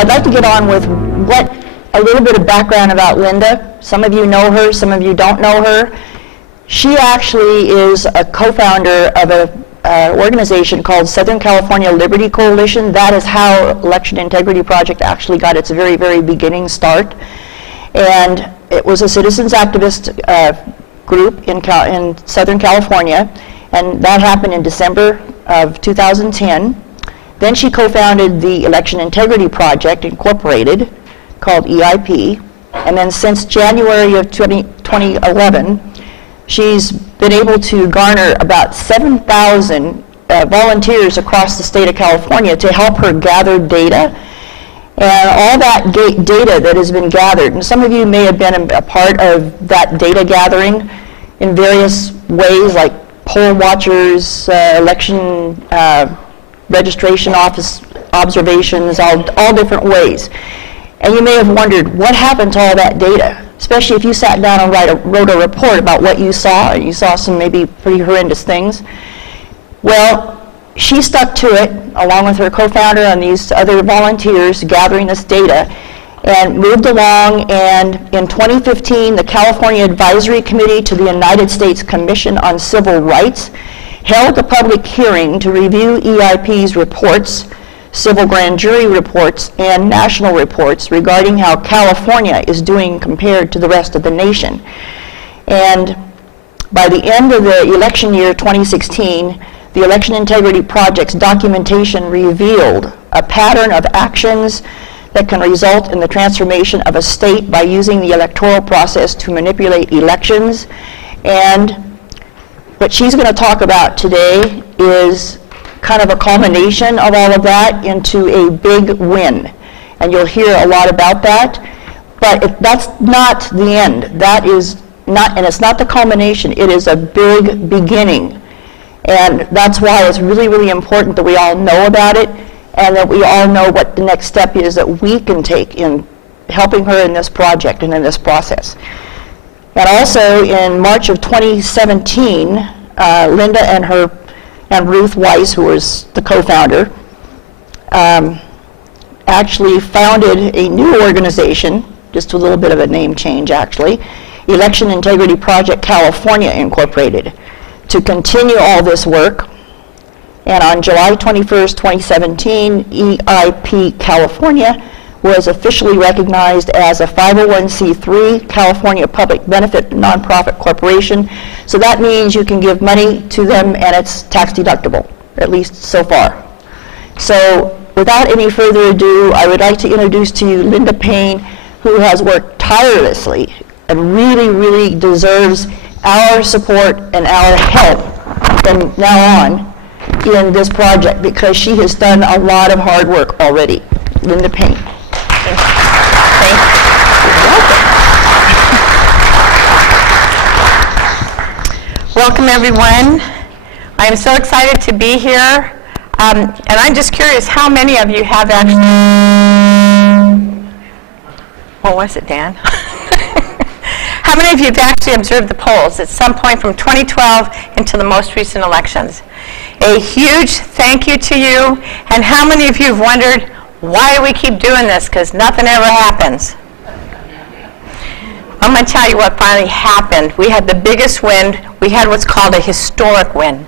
I'd like to get on with a little bit of background about Linda. Some of you know her, some of you don't know her. She actually is a co-founder of an organization called Southern California Liberty Coalition. That is how Election Integrity Project actually got its very, very beginning start. And it was a citizens activist group in Southern California, and that happened in December of 2010. Then she co-founded the Election Integrity Project Incorporated, called EIP, and then since January of 2011, she's been able to garner about 7,000 volunteers across the state of California to help her gather data. And all that data that has been gathered, and some of you may have been a part of that data gathering in various ways, like poll watchers, election registration office observations, all different ways. And you may have wondered, what happened to all that data? Especially if you sat down and wrote a report about what you saw, and you saw some maybe pretty horrendous things. Well, she stuck to it, along with her co-founder and these other volunteers gathering this data, and moved along. And in 2015, the California Advisory Committee to the United States Commission on Civil Rights held a public hearing to review EIP's reports, civil grand jury reports, and national reports regarding how California is doing compared to the rest of the nation. And by the end of the election year 2016, the Election Integrity Project's documentation revealed a pattern of actions that can result in the transformation of a state by using the electoral process to manipulate elections. And what she's going to talk about today is kind of a culmination of all of that into a big win. And you'll hear a lot about that. But that's not the end. That is not, and it's not the culmination. It is a big beginning. And that's why it's really, really important that we all know about it, and that we all know what the next step is that we can take in helping her in this project and in this process. And also in March of 2017, Linda and Ruth Weiss, who was the co-founder, actually founded a new organization, just a little bit of a name change actually, Election Integrity Project California Incorporated, to continue all this work. And on July 21st, 2017, EIP California was officially recognized as a 501c3 California Public Benefit Nonprofit Corporation. So that means you can give money to them and it's tax deductible, at least so far. So without any further ado, I would like to introduce to you Linda Payne, who has worked tirelessly and really, really deserves our support and our help from now on in this project, because she has done a lot of hard work already. Linda Payne. Thank you. Welcome, everyone. I am so excited to be here. And I'm just curious, how many of you have actually... What was it, Dan? How many of you have actually observed the polls at some point from 2012 into the most recent elections? A huge thank you to you. And how many of you have wondered, why do we keep doing this? Because nothing ever happens. I'm going to tell you what finally happened. We had the biggest win. We had what's called a historic win.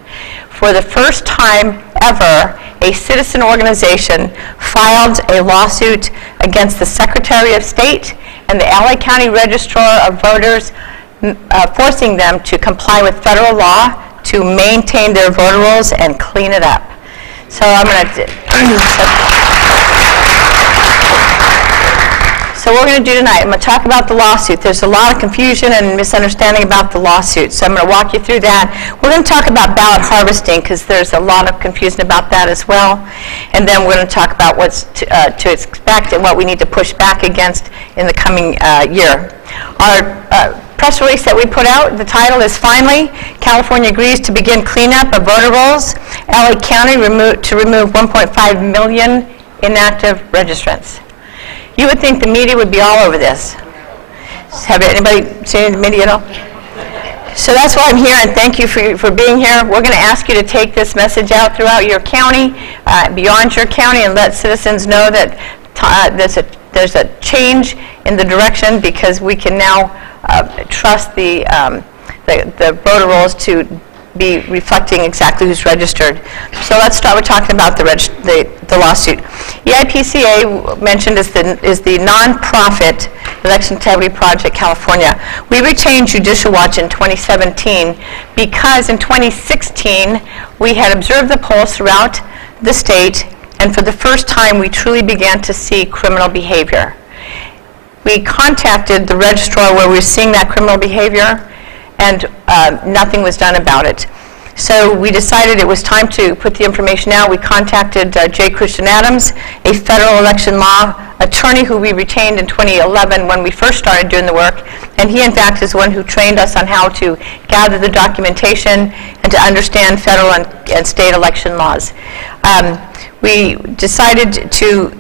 For the first time ever, a citizen organization filed a lawsuit against the Secretary of State and the LA County Registrar of Voters, forcing them to comply with federal law to maintain their voter rolls and clean it up. So I'm going to... So what we're going to do tonight, I'm going to talk about the lawsuit. There's a lot of confusion and misunderstanding about the lawsuit, so I'm going to walk you through that. We're going to talk about ballot harvesting, because there's a lot of confusion about that as well. And then we're going to talk about what's to expect and what we need to push back against in the coming year. Our press release that we put out, the title is Finally, California Agrees to Begin Cleanup of Voter Rolls. LA County to remove 1.5 million inactive registrants. You would think the media would be all over this. Have anybody seen the media at all? So that's why I'm here, and thank you for being here. We're going to ask you to take this message out throughout your county, beyond your county, and let citizens know that there's a change in the direction because we can now trust the voter rolls to be reflecting exactly who's registered. So let's start with talking about the lawsuit. EIPCA mentioned is the nonprofit Election Integrity Project California. We retained Judicial Watch in 2017 because in 2016 we had observed the polls throughout the state, and for the first time we truly began to see criminal behavior. We contacted the registrar where we were seeing that criminal behavior, and nothing was done about it. So we decided it was time to put the information out. We contacted J. Christian Adams, a federal election law attorney who we retained in 2011 when we first started doing the work, and he in fact is the one who trained us on how to gather the documentation and to understand federal and state election laws. We decided to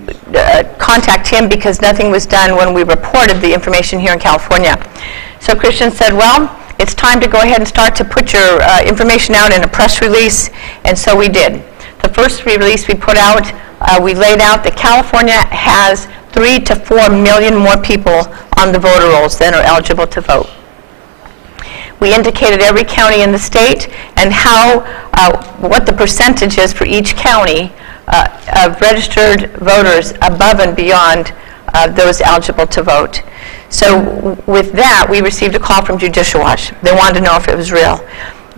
contact him because nothing was done when we reported the information here in California. So Christian said, well, it's time to go ahead and start to put your information out in a press release, and so we did. The first release we put out, we laid out that California has 3 to 4 million more people on the voter rolls than are eligible to vote. We indicated every county in the state and what the percentage is for each county of registered voters above and beyond those eligible to vote. So with that, we received a call from Judicial Watch. They wanted to know if it was real.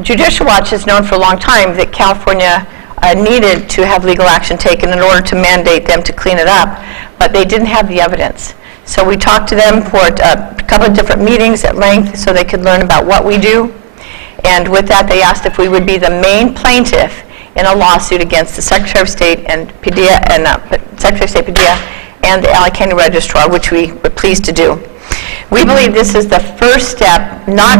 Judicial Watch has known for a long time that California needed to have legal action taken in order to mandate them to clean it up, but they didn't have the evidence. So we talked to them for a couple of different meetings at length so they could learn about what we do. And with that, they asked if we would be the main plaintiff in a lawsuit against the Secretary of State and Padilla, Secretary of State Padilla and the LA County Registrar, which we were pleased to do. We believe this is the first step, not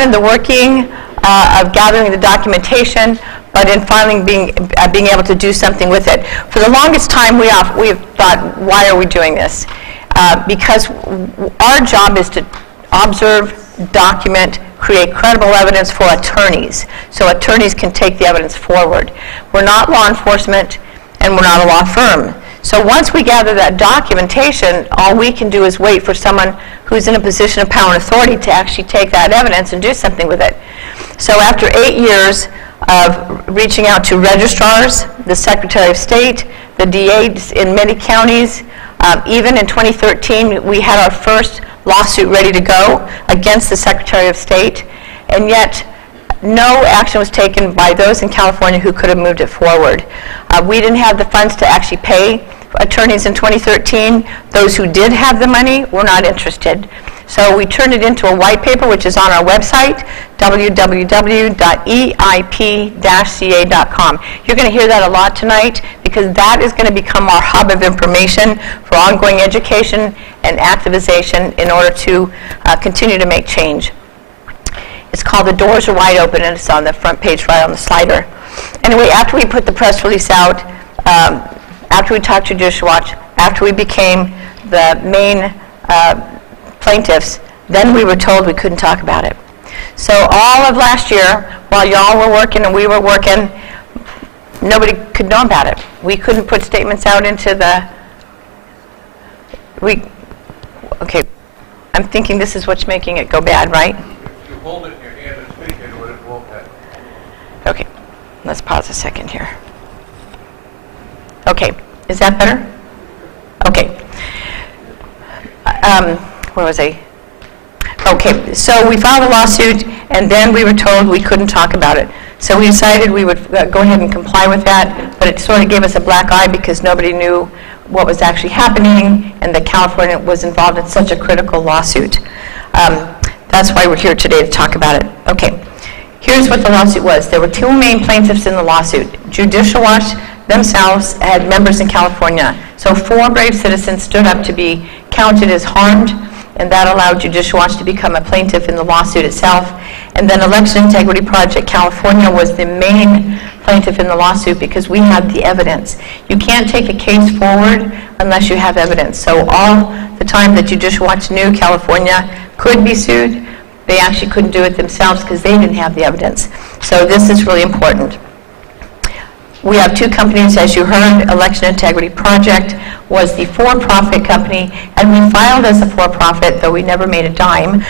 in the working of gathering the documentation, but in finally being able to do something with it. For the longest time, we have thought, why are we doing this? Because our job is to observe, document, create credible evidence for attorneys, so attorneys can take the evidence forward. We're not law enforcement, and we're not a law firm. So once we gather that documentation, all we can do is wait for someone who's in a position of power and authority to actually take that evidence and do something with it. So after 8 years of reaching out to registrars, the Secretary of State, the DAs in many counties, even in 2013, we had our first lawsuit ready to go against the Secretary of State, and yet no action was taken by those in California who could have moved it forward. We didn't have the funds to actually pay attorneys in 2013. Those who did have the money were not interested. So we turned it into a white paper, which is on our website, www.eip-ca.com. You're going to hear that a lot tonight because that is going to become our hub of information for ongoing education and activization in order to continue to make change. It's called The Doors Are Wide Open, and it's on the front page right on the slider. Anyway, after we put the press release out, after we talked to Judicial Watch, after we became the main plaintiffs, then we were told we couldn't talk about it. So all of last year, while y'all were working and we were working, nobody could know about it. We couldn't put statements out into okay, I'm thinking this is what's making it go bad, right? If you hold it in your hand and speak into it, it won't happen. Okay, let's pause a second here. Okay, is that better? Okay. Where was I? Okay, so we filed a lawsuit, and then we were told we couldn't talk about it. So we decided we would go ahead and comply with that, but it sort of gave us a black eye because nobody knew what was actually happening, and that California was involved in such a critical lawsuit. That's why we're here today to talk about it. Okay, here's what the lawsuit was. There were 2 main plaintiffs in the lawsuit. Judicial Watch themselves had members in California. So 4 brave citizens stood up to be counted as harmed, and that allowed Judicial Watch to become a plaintiff in the lawsuit itself. And then Election Integrity Project California was the main plaintiff in the lawsuit because we had the evidence. You can't take a case forward unless you have evidence. So all the time that Judicial Watch knew California could be sued, they actually couldn't do it themselves because they didn't have the evidence. So this is really important. We have two companies, as you heard. Election Integrity Project was the for-profit company, and we filed as a for-profit, though we never made a dime,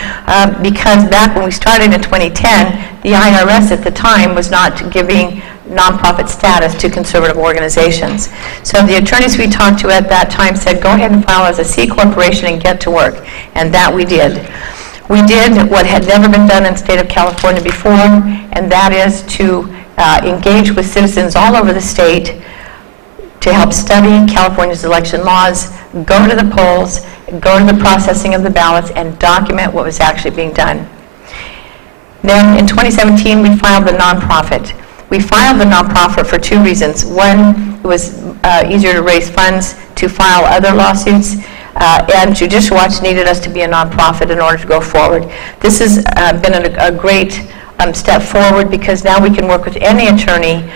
because back when we started in 2010, the IRS at the time was not giving nonprofit status to conservative organizations. So the attorneys we talked to at that time said, go ahead and file as a C corporation and get to work, and that we did. We did what had never been done in the state of California before, and that is to engage with citizens all over the state to help study California's election laws, go to the polls, go to the processing of the ballots, and document what was actually being done. Then in 2017, we filed the nonprofit. We filed the nonprofit for two reasons. One, it was easier to raise funds to file other lawsuits, and Judicial Watch needed us to be a nonprofit in order to go forward. This has been a great step forward, because now we can work with any attorney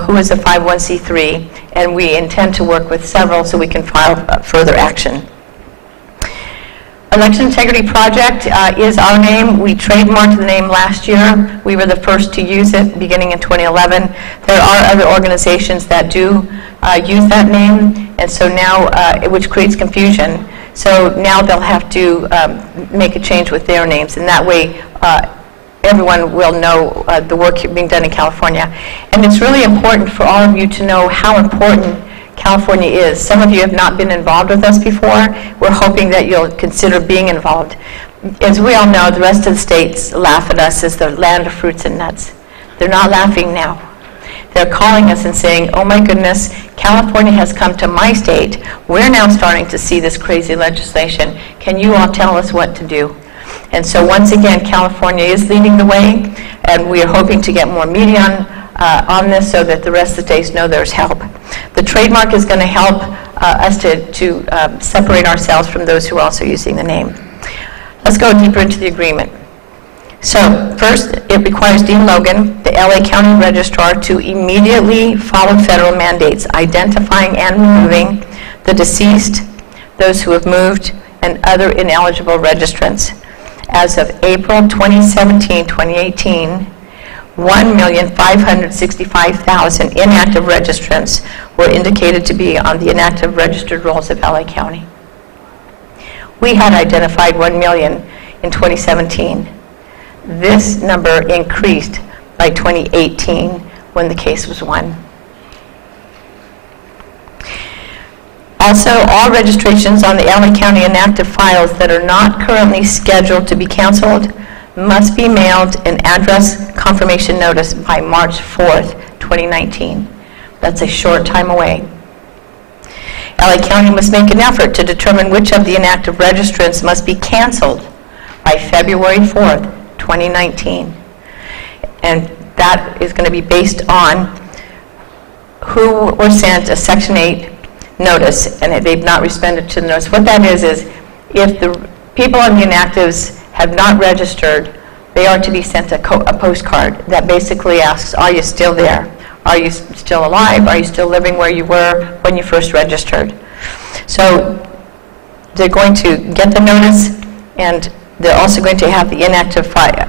who is a 501c3, and we intend to work with several so we can file further action. Election Integrity Project is our name. We trademarked the name last year. We were the first to use it beginning in 2011. There are other organizations that do use that name, and so now, which creates confusion. So now they'll have to make a change with their names, and that way everyone will know the work being done in California. And it's really important for all of you to know how important California is. Some of you have not been involved with us before. We're hoping that you'll consider being involved. As we all know, the rest of the states laugh at us as the land of fruits and nuts. They're not laughing now. They're calling us and saying, oh my goodness, California has come to my state. We're now starting to see this crazy legislation. Can you all tell us what to do? And so once again, California is leading the way, and we are hoping to get more media on this so that the rest of the states know there's help. The trademark is going to help us to separate ourselves from those who are also using the name. Let's go deeper into the agreement. So first, it requires Dean Logan, the LA County Registrar, to immediately follow federal mandates, identifying and removing the deceased, those who have moved, and other ineligible registrants. As of April 2018, 1,565,000 inactive registrants were indicated to be on the inactive registered rolls of LA County. We had identified 1 million in 2017. This number increased by 2018 when the case was won. Also, all registrations on the LA County inactive files that are not currently scheduled to be canceled must be mailed an address confirmation notice by March 4th, 2019. That's a short time away. LA County must make an effort to determine which of the inactive registrants must be canceled by February 4th, 2019. And that is going to be based on who were sent a Section 8 notice, and they've not responded to the notice. What that is if the people on the inactives have not registered, they are to be sent a postcard that basically asks, are you still there? Are you still alive? Are you still living where you were when you first registered? So they're going to get the notice, and they're also going to have the inactive file.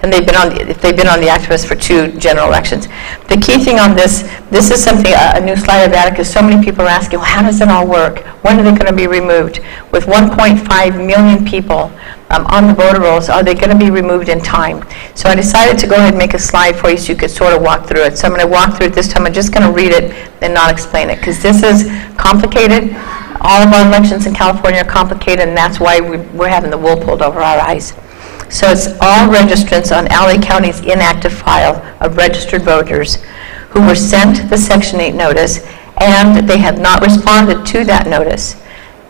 And if they've been on the active list for 2 general elections. The key thing on this is something, a new slide I've added, because so many people are asking, well, how does it all work? When are they going to be removed? With 1.5 million people on the voter rolls, are they going to be removed in time? So I decided to go ahead and make a slide for you so you could sort of walk through it. So I'm going to walk through it this time. I'm just going to read it and not explain it, because this is complicated. All of our elections in California are complicated, and that's why we're having the wool pulled over our eyes. So it's all registrants on LA County's inactive file of registered voters who were sent the Section 8 notice, and they have not responded to that notice,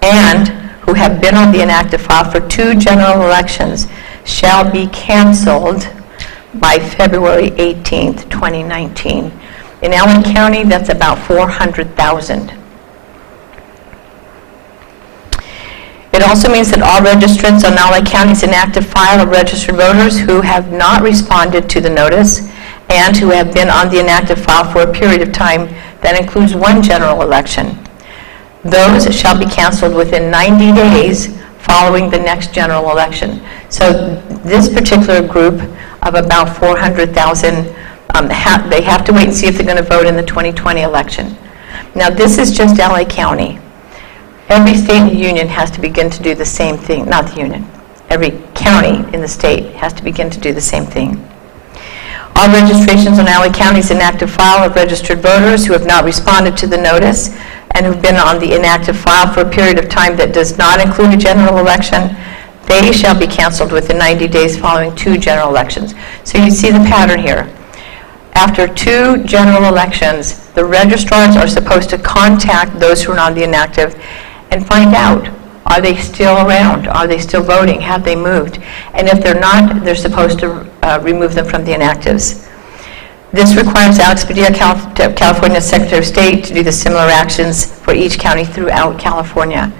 and who have been on the inactive file for 2 general elections shall be canceled by February 18th, 2019. In LA County, that's about 400,000. It also means that all registrants on LA County's inactive file of registered voters who have not responded to the notice and who have been on the inactive file for a period of time that includes 1 general election, those shall be canceled within 90 days following the next general election. So this particular group of about 400,000 They have to wait and see if they're going to vote in the 2020 election. Now, this is just LA County. Every state in the union has to begin to do the same thing. Not the union. Every county in the state has to begin to do the same thing. All registrations on LA County's inactive file of registered voters who have not responded to the notice and who've been on the inactive file for a period of time that does not include a general election, they shall be canceled within 90 days following 2 general elections. So you see the pattern here. After 2 general elections, the registrars are supposed to contact those who are on the inactive and find out, are they still around? Are they still voting? Have they moved? And if they're not, they're supposed to remove them from the inactives. This requires Alex Padilla, California Secretary of State, to do the similar actions for each county throughout California.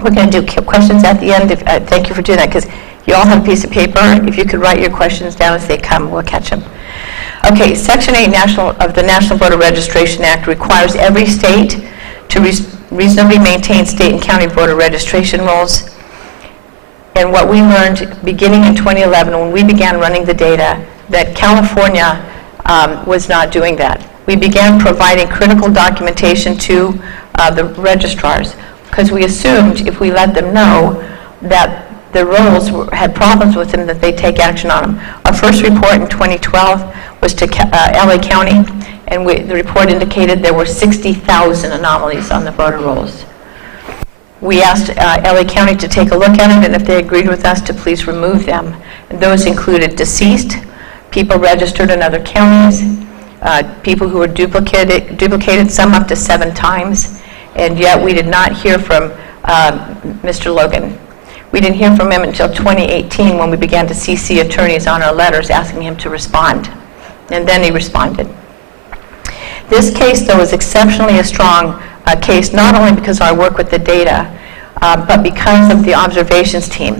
We're going to do questions at the end. Thank you for doing that, because you all have a piece of paper. If you could write your questions down as they come, we'll catch them. Okay, Section 8 of the National Voter Registration Act requires every state to reasonably maintain state and county voter registration rolls. And what we learned beginning in 2011 when we began running the data, that California was not doing that. We began providing critical documentation to the registrars because we assumed if we let them know that the rolls had problems with them, that they'd take action on them. Our first report in 2012 was to LA County, and the report indicated there were 60,000 anomalies on the voter rolls. We asked LA County to take a look at it, and if they agreed with us, to please remove them. And those included deceased, people registered in other counties, people who were duplicated, some up to 7 times, and yet we did not hear from Mr. Logan. We didn't hear from him until 2018 when we began to CC attorneys on our letters asking him to respond, and then he responded. This case, though, is exceptionally a strong case, not only because of our work with the data, but because of the observations team.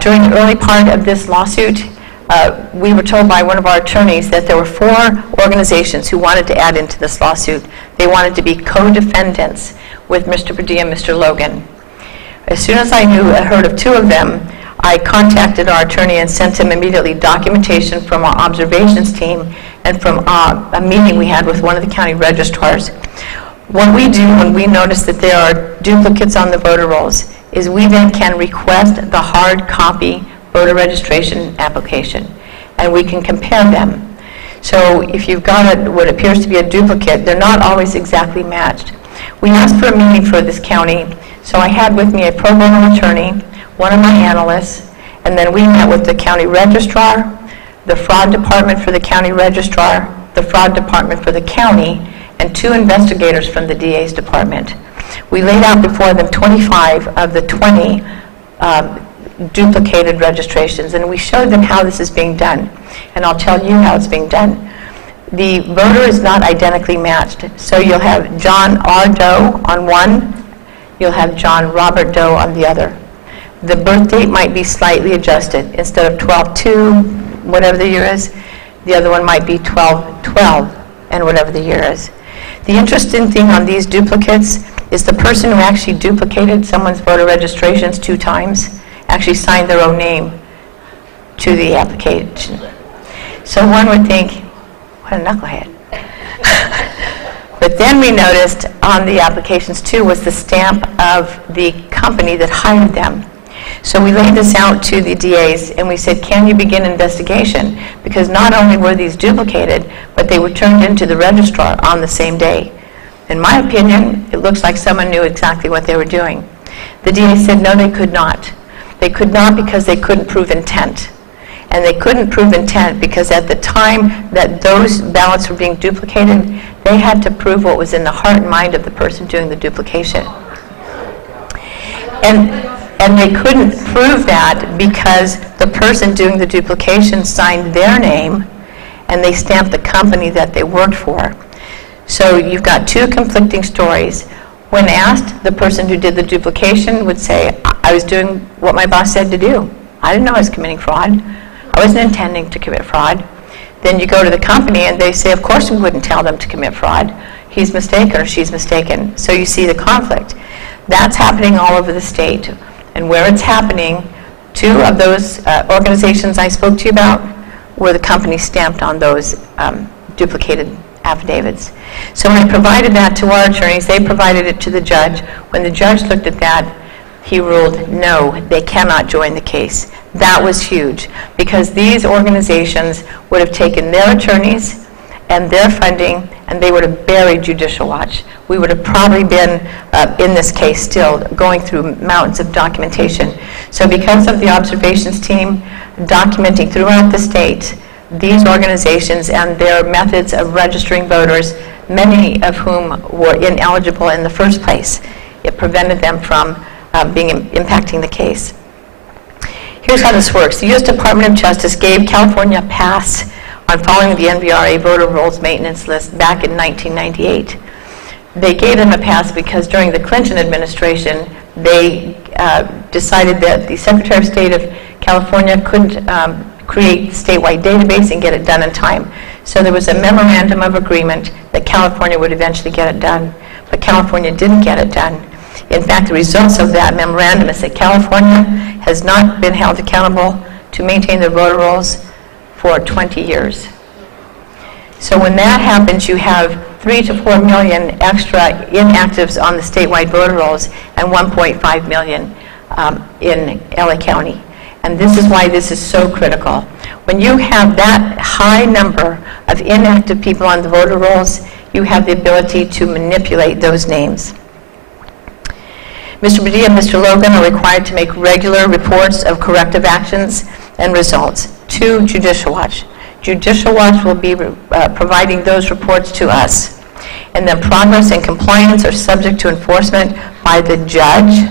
During the early part of this lawsuit, we were told by one of our attorneys that there were 4 organizations who wanted to add into this lawsuit. They wanted to be co-defendants with Mr. Padilla and Mr. Logan. As soon as I heard of 2 of them, I contacted our attorney and sent him immediately documentation from our observations team and from a meeting we had with one of the county registrars. What we do when we notice that there are duplicates on the voter rolls is we then can request the hard copy voter registration application, and we can compare them. So if you've got what appears to be a duplicate, they're not always exactly matched. We asked for a meeting for this county, so I had with me a pro bono attorney, one of my analysts, and then we met with the county registrar, the fraud department for the county registrar, the fraud department for the county, and 2 investigators from the DA's department. We laid out before them 25 of the 20 duplicated registrations, and we showed them how this is being done. And I'll tell you how it's being done. The voter is not identically matched. So you'll have John R. Doe on one, you'll have John Robert Doe on the other. The birth date might be slightly adjusted. Instead of 12/2, whatever the year is, the other one might be 12/12 and whatever the year is. The interesting thing on these duplicates is the person who actually duplicated someone's voter registrations 2 times actually signed their own name to the application. So one would think, what a knucklehead. But then we noticed on the applications too was the stamp of the company that hired them. So we laid this out to the DAs and we said, can you begin investigation? Because not only were these duplicated, but they were turned into the registrar on the same day. In my opinion, it looks like someone knew exactly what they were doing. The DA said, no, they could not. They could not because they couldn't prove intent. And they couldn't prove intent because at the time that those ballots were being duplicated, they had to prove what was in the heart and mind of the person doing the duplication. And they couldn't prove that because the person doing the duplication signed their name and they stamped the company that they worked for. So you've got 2 conflicting stories. When asked, the person who did the duplication would say, I was doing what my boss said to do. I didn't know I was committing fraud. I wasn't intending to commit fraud. Then you go to the company and they say, of course we wouldn't tell them to commit fraud. He's mistaken or she's mistaken. So you see the conflict. That's happening all over the state. And where it's happening, 2 of those organizations I spoke to you about were the companies stamped on those duplicated affidavits. So when I provided that to our attorneys, they provided it to the judge. When the judge looked at that, he ruled, no, they cannot join the case. That was huge, because these organizations would have taken their attorneys and their funding, and they would have buried Judicial Watch. We would have probably been in this case still going through mountains of documentation. So because of the observations team documenting throughout the state these organizations and their methods of registering voters, many of whom were ineligible in the first place, it prevented them from impacting the case. Here's how this works. The U.S. Department of Justice gave California a pass on following the NVRA voter rolls maintenance list back in 1998. They gave them a pass because during the Clinton administration, they decided that the Secretary of State of California couldn't create a statewide database and get it done in time. So there was a memorandum of agreement that California would eventually get it done, but California didn't get it done. In fact, the results of that memorandum is that California has not been held accountable to maintain their voter rolls for 20 years. So when that happens, you have 3 to 4 million extra inactives on the statewide voter rolls and 1.5 million in LA County. And this is why this is so critical. When you have that high number of inactive people on the voter rolls, you have the ability to manipulate those names. Mr. Padilla and Mr. Logan are required to make regular reports of corrective actions and results to Judicial Watch. Judicial Watch will be providing those reports to us. And then progress and compliance are subject to enforcement by the judge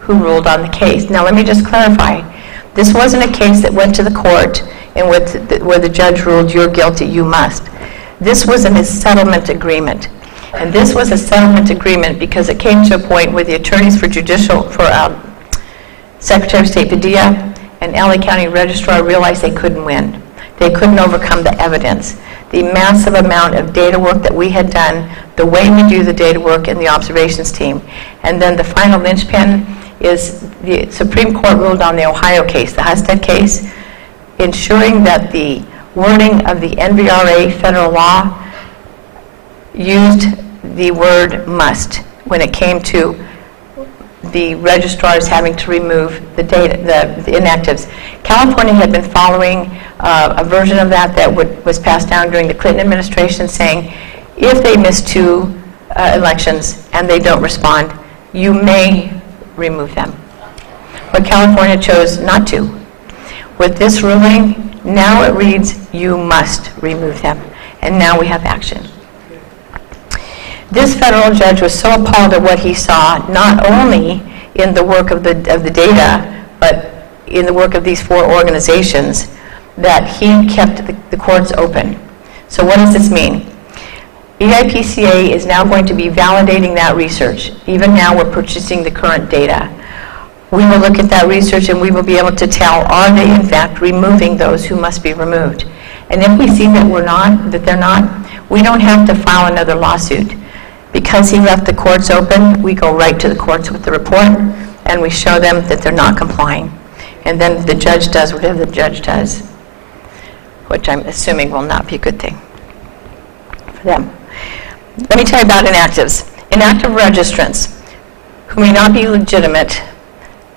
who ruled on the case. Now let me just clarify. This wasn't a case that went to the court and where the judge ruled, you're guilty, you must. This was a settlement agreement. And this was a settlement agreement because it came to a point where the attorneys for Secretary of State Padilla and LA County Registrar realized they couldn't win. They couldn't overcome the evidence. The massive amount of data work that we had done, the way we do the data work in the observations team. And then the final linchpin is the Supreme Court ruled on the Ohio case, the Husted case, ensuring that the wording of the NVRA federal law used the word must when it came to the registrars having to remove the data, the inactives. California had been following a version of that was passed down during the Clinton administration, saying if they miss 2 elections and they don't respond, you may remove them. But California chose not to. With this ruling, now it reads you must remove them, and now we have action. This federal judge was so appalled at what he saw, not only in the work of the data, but in the work of these 4 organizations, that he kept the courts open. So what does this mean? EIPCA is now going to be validating that research. Even now we're purchasing the current data. We will look at that research and we will be able to tell, are they in fact removing those who must be removed? And if we see that they're not, we don't have to file another lawsuit. Because he left the courts open, we go right to the courts with the report and we show them that they're not complying. And then the judge does whatever the judge does, which I'm assuming will not be a good thing for them. Let me tell you about inactives. Inactive registrants who may not be legitimate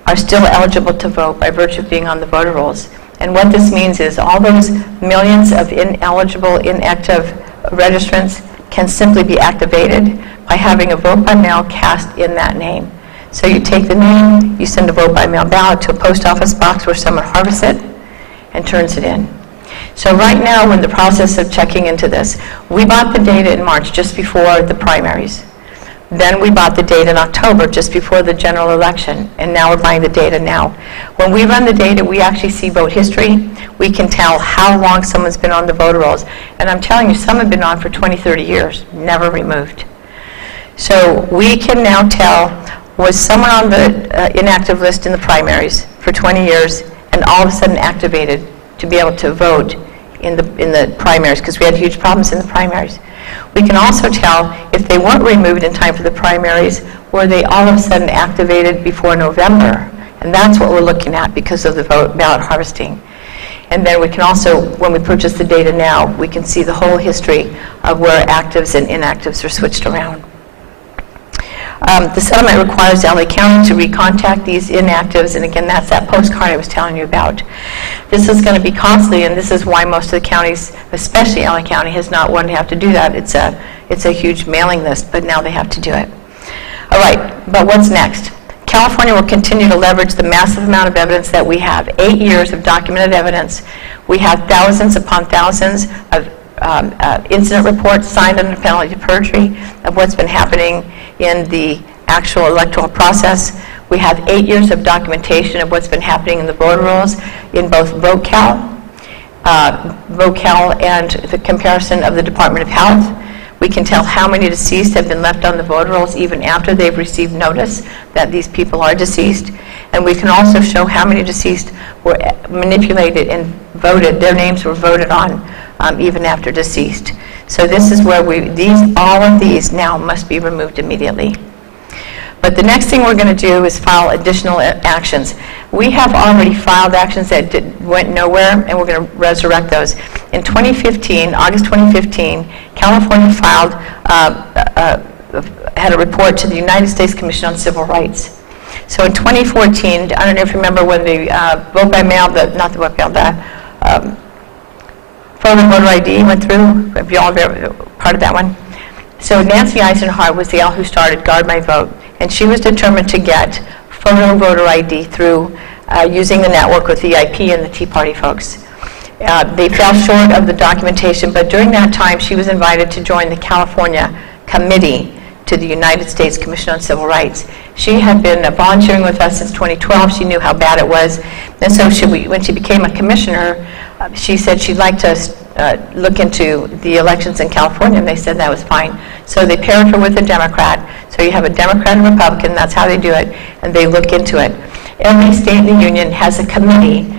are still eligible to vote by virtue of being on the voter rolls. And what this means is all those millions of ineligible, inactive registrants can simply be activated by having a vote by mail cast in that name. So you take the name, you send a vote by mail ballot to a post office box where someone harvests it and turns it in. So right now we're in the process of checking into this. We bought the data in March, just before the primaries. Then we bought the data in October, just before the general election, and now we're buying the data now. When we run the data, we actually see vote history. We can tell how long someone's been on the voter rolls. And I'm telling you, some have been on for 20, 30 years, never removed. So we can now tell, was someone on the inactive list in the primaries for 20 years and all of a sudden activated to be able to vote in the primaries, because we had huge problems in the primaries. We can also tell if they weren't removed in time for the primaries, were they all of a sudden activated before November? And that's what we're looking at because of the ballot harvesting. And then we can also, when we purchase the data now, we can see the whole history of where actives and inactives are switched around. The settlement requires LA County to recontact these inactives, and again, that's that postcard I was telling you about. This is going to be costly, and this is why most of the counties, especially LA County, has not wanted to have to do that. It's a huge mailing list, but now they have to do it. All right, but what's next? California will continue to leverage the massive amount of evidence that we have. 8 years of documented evidence. We have thousands upon thousands of incident reports signed under penalty of perjury of what's been happening in the actual electoral process. We have 8 years of documentation of what's been happening in the voter rolls in both VoteCal and the comparison of the Department of Health. We can tell how many deceased have been left on the voter rolls even after they've received notice that these people are deceased. And we can also show how many deceased were manipulated and voted, their names were voted on even after deceased. So this is where all of these now must be removed immediately. But the next thing we're going to do is file additional actions. We have already filed actions that went nowhere, and we're going to resurrect those. In 2015, August 2015, California filed, had a report to the United States Commission on Civil Rights. So in 2014, I don't know if you remember when the vote by mail, not the vote by mail, the photo voter ID went through. Have you all been part of that one? So Nancy Eisenhart was the gal who started Guard My Vote, and she was determined to get photo voter ID through using the network with VIP and the Tea Party folks. They fell short of the documentation, but during that time she was invited to join the California committee to the United States Commission on Civil Rights. She had been volunteering with us since 2012. She knew how bad it was, and so when she became a commissioner, she said she'd like to look into the elections in California, and they said that was fine. So they paired her with a Democrat. So you have a Democrat and Republican, that's how they do it, and they look into it. Every state in the union has a committee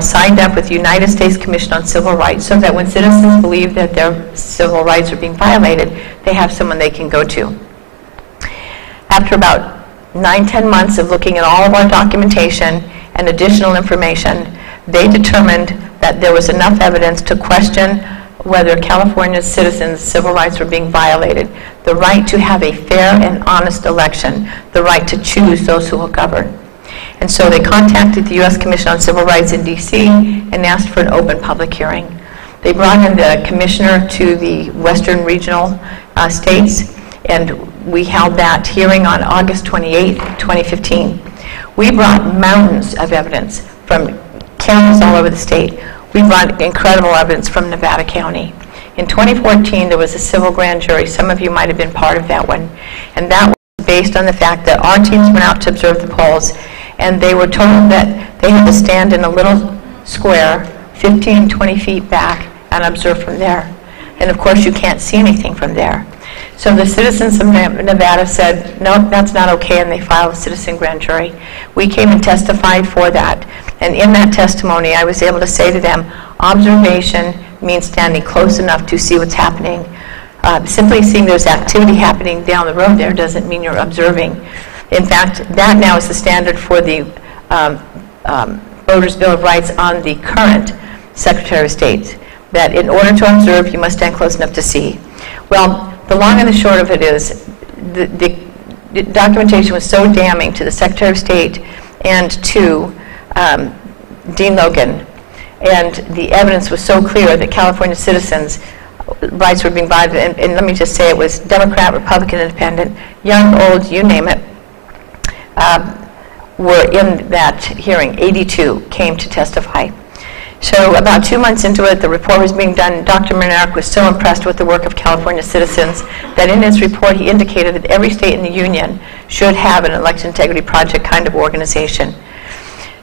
signed up with the United States Commission on Civil Rights so that when citizens believe that their civil rights are being violated, they have someone they can go to. After about 9-10 months of looking at all of our documentation and additional information, they determined that there was enough evidence to question whether California's citizens' civil rights were being violated. The right to have a fair and honest election, the right to choose those who will govern. And so they contacted the U.S. Commission on Civil Rights in D.C. and asked for an open public hearing. They brought in the commissioner to the Western regional states, and we held that hearing on August 28, 2015. We brought mountains of evidence from counties all over the state. We brought incredible evidence from Nevada County. In 2014, there was a civil grand jury. Some of you might have been part of that one. And that was based on the fact that our teams went out to observe the polls, and they were told that they had to stand in a little square 15, 20 feet back and observe from there. And of course, you can't see anything from there. So the citizens of Nevada said, no, that's not okay, and they filed a citizen grand jury. We came and testified for that. And in that testimony, I was able to say to them, observation means standing close enough to see what's happening. Simply seeing there's activity happening down the road there doesn't mean you're observing. In fact, that now is the standard for the Voters' Bill of Rights on the current Secretary of State, that in order to observe, you must stand close enough to see. Well, the long and the short of it is the documentation was so damning to the Secretary of State and to Dean Logan, and the evidence was so clear that California citizens' rights were being violated, and let me just say it was Democrat, Republican, Independent, young, old, you name it, were in that hearing. 82 came to testify. So about 2 months into it, the report was being done. Dr. Monarch was so impressed with the work of California citizens that in his report he indicated that every state in the union should have an election integrity project kind of organization.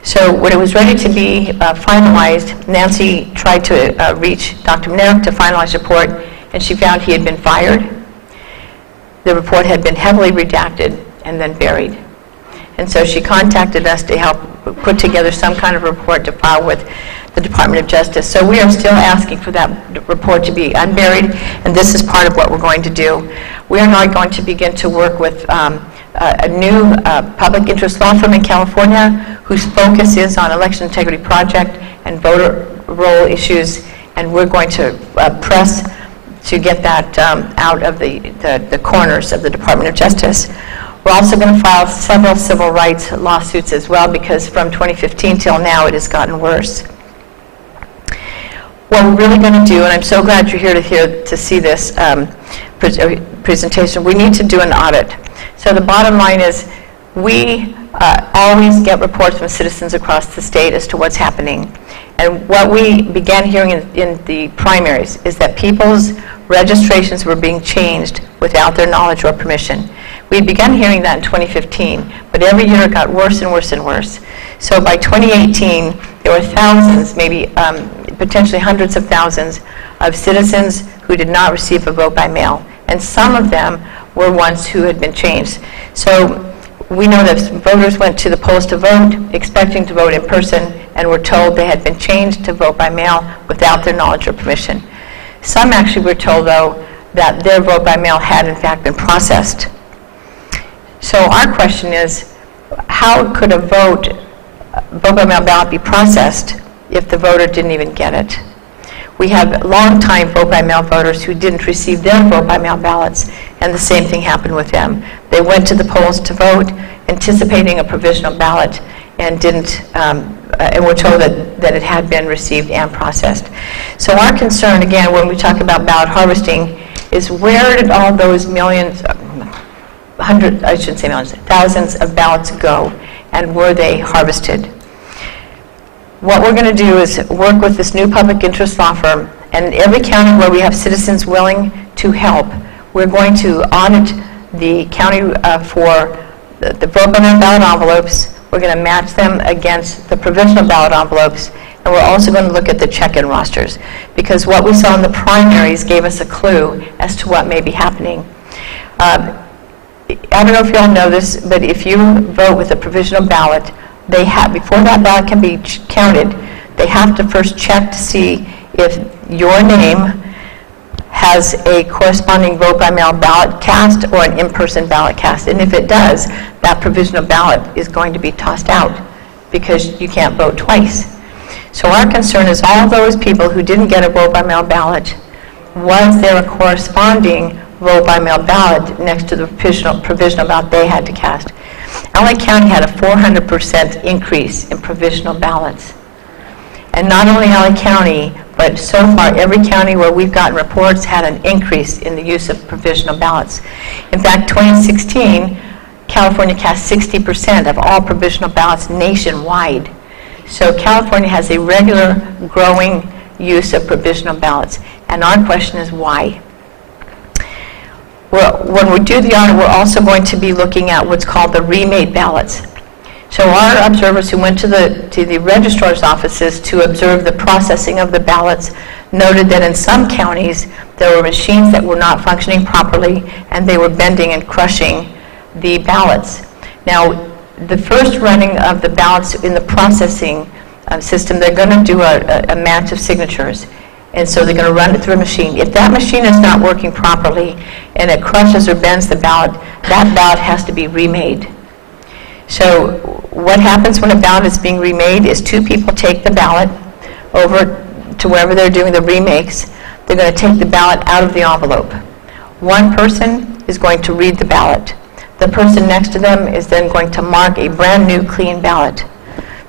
So when it was ready to be finalized, Nancy tried to reach Dr. Monarch to finalize the report, and she found he had been fired. The report had been heavily redacted and then buried. And so she contacted us to help put together some kind of report to file with the Department of Justice. So we are still asking for that report to be unburied, and this is part of what we're going to do. We are now going to begin to work with a new public interest law firm in California whose focus is on election integrity project and voter roll issues, and we're going to press to get that out of the corners of the Department of Justice. We're also going to file several civil rights lawsuits as well, because from 2015 till now it has gotten worse. What we're really going to do, and I'm so glad you're here to see this presentation, we need to do an audit. So the bottom line is we always get reports from citizens across the state as to what's happening. And what we began hearing in the primaries is that people's registrations were being changed without their knowledge or permission. We began hearing that in 2015, but every year it got worse and worse and worse. So by 2018, there were thousands, maybe potentially hundreds of thousands of citizens who did not receive a vote by mail. And some of them were ones who had been changed. So we know that voters went to the polls to vote, expecting to vote in person, and were told they had been changed to vote by mail without their knowledge or permission. Some actually were told, though, that their vote by mail had in fact been processed. So our question is, how could a vote by mail ballot be processed if the voter didn't even get it? We have long-time vote by mail voters who didn't receive their vote by mail ballots, and the same thing happened with them. They went to the polls to vote, anticipating a provisional ballot, and didn't, and were told that it had been received and processed. So our concern, again, when we talk about ballot harvesting, is where did all those millions, I shouldn't say millions, thousands of ballots go, and were they harvested? What we're going to do is work with this new public interest law firm, and every county where we have citizens willing to help, we're going to audit the county for the vote by mail ballot envelopes. We're going to match them against the provisional ballot envelopes, and we're also going to look at the check-in rosters, because what we saw in the primaries gave us a clue as to what may be happening. I don't know if you all know this, but if you vote with a provisional ballot, they have, before that ballot can be counted, they have to first check to see if your name has a corresponding vote by mail ballot cast or an in-person ballot cast. And if it does, that provisional ballot is going to be tossed out because you can't vote twice. So our concern is all those people who didn't get a vote by mail ballot, was there a corresponding vote by mail ballot next to the provisional ballot they had to cast? LA County had a 400% increase in provisional ballots. And not only LA County, but so far every county where we've gotten reports had an increase in the use of provisional ballots. In fact, 2016, California cast 60% of all provisional ballots nationwide. So California has a regular growing use of provisional ballots. And our question is why? When we do the audit, we're also going to be looking at what's called the remade ballots. So our observers who went to the registrar's offices to observe the processing of the ballots noted that in some counties there were machines that were not functioning properly, and they were bending and crushing the ballots. Now, the first running of the ballots in the processing system, they're going to do a match of signatures. And so they're going to run it through a machine. If that machine is not working properly and it crushes or bends the ballot, that ballot has to be remade. So what happens when a ballot is being remade is two people take the ballot over to wherever they're doing the remakes. They're going to take the ballot out of the envelope. One person is going to read the ballot. The person next to them is then going to mark a brand new clean ballot.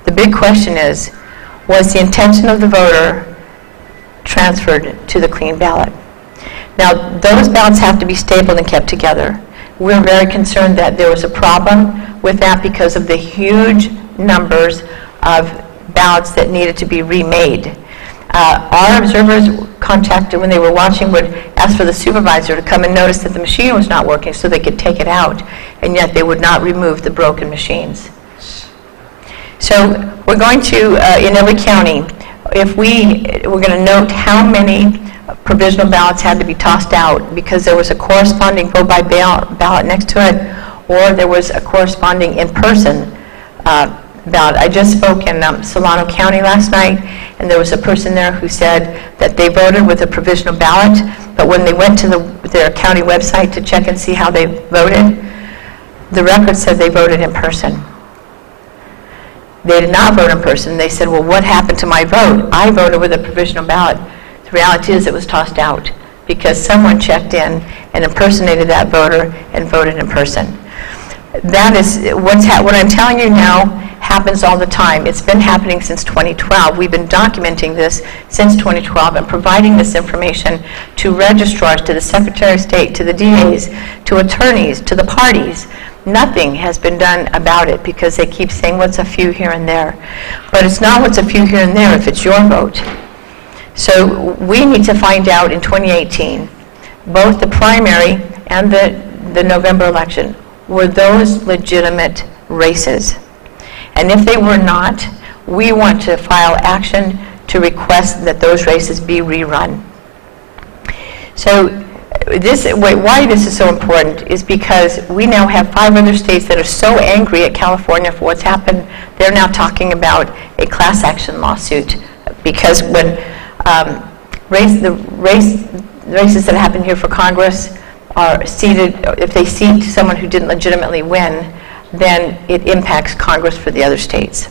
The big question is, was the intention of the voter transferred to the clean ballot? Now, those ballots have to be stapled and kept together. We're very concerned that there was a problem with that because of the huge numbers of ballots that needed to be remade. Our observers contacted, when they were watching, would ask for the supervisor to come and notice that the machine was not working so they could take it out, and yet they would not remove the broken machines. So we're going to, in every county, we're going to note how many provisional ballots had to be tossed out because there was a corresponding vote by ballot next to it, or there was a corresponding in-person ballot. I just spoke in Solano County last night, and there was a person there who said that they voted with a provisional ballot, but when they went to their county website to check and see how they voted, the record said they voted in person. They did not vote in person. They said, well, what happened to my vote? I voted with a provisional ballot. The reality is it was tossed out because someone checked in and impersonated that voter and voted in person. That is what I'm telling you now happens all the time. It's been happening since 2012. We've been documenting this since 2012 and providing this information to registrars, to the Secretary of State, to the DAs, to attorneys, to the parties. Nothing has been done about it because they keep saying what's a few here and there. But it's not what's a few here and there if it's your vote. So we need to find out in 2018, both the primary and the November election, were those legitimate races? And if they were not, we want to file action to request that those races be rerun. So why this is so important is because we now have 5 other states that are so angry at California for what's happened, they're now talking about a class action lawsuit because when the races that happen here for Congress are seated, if they seat someone who didn't legitimately win, then it impacts Congress for the other states.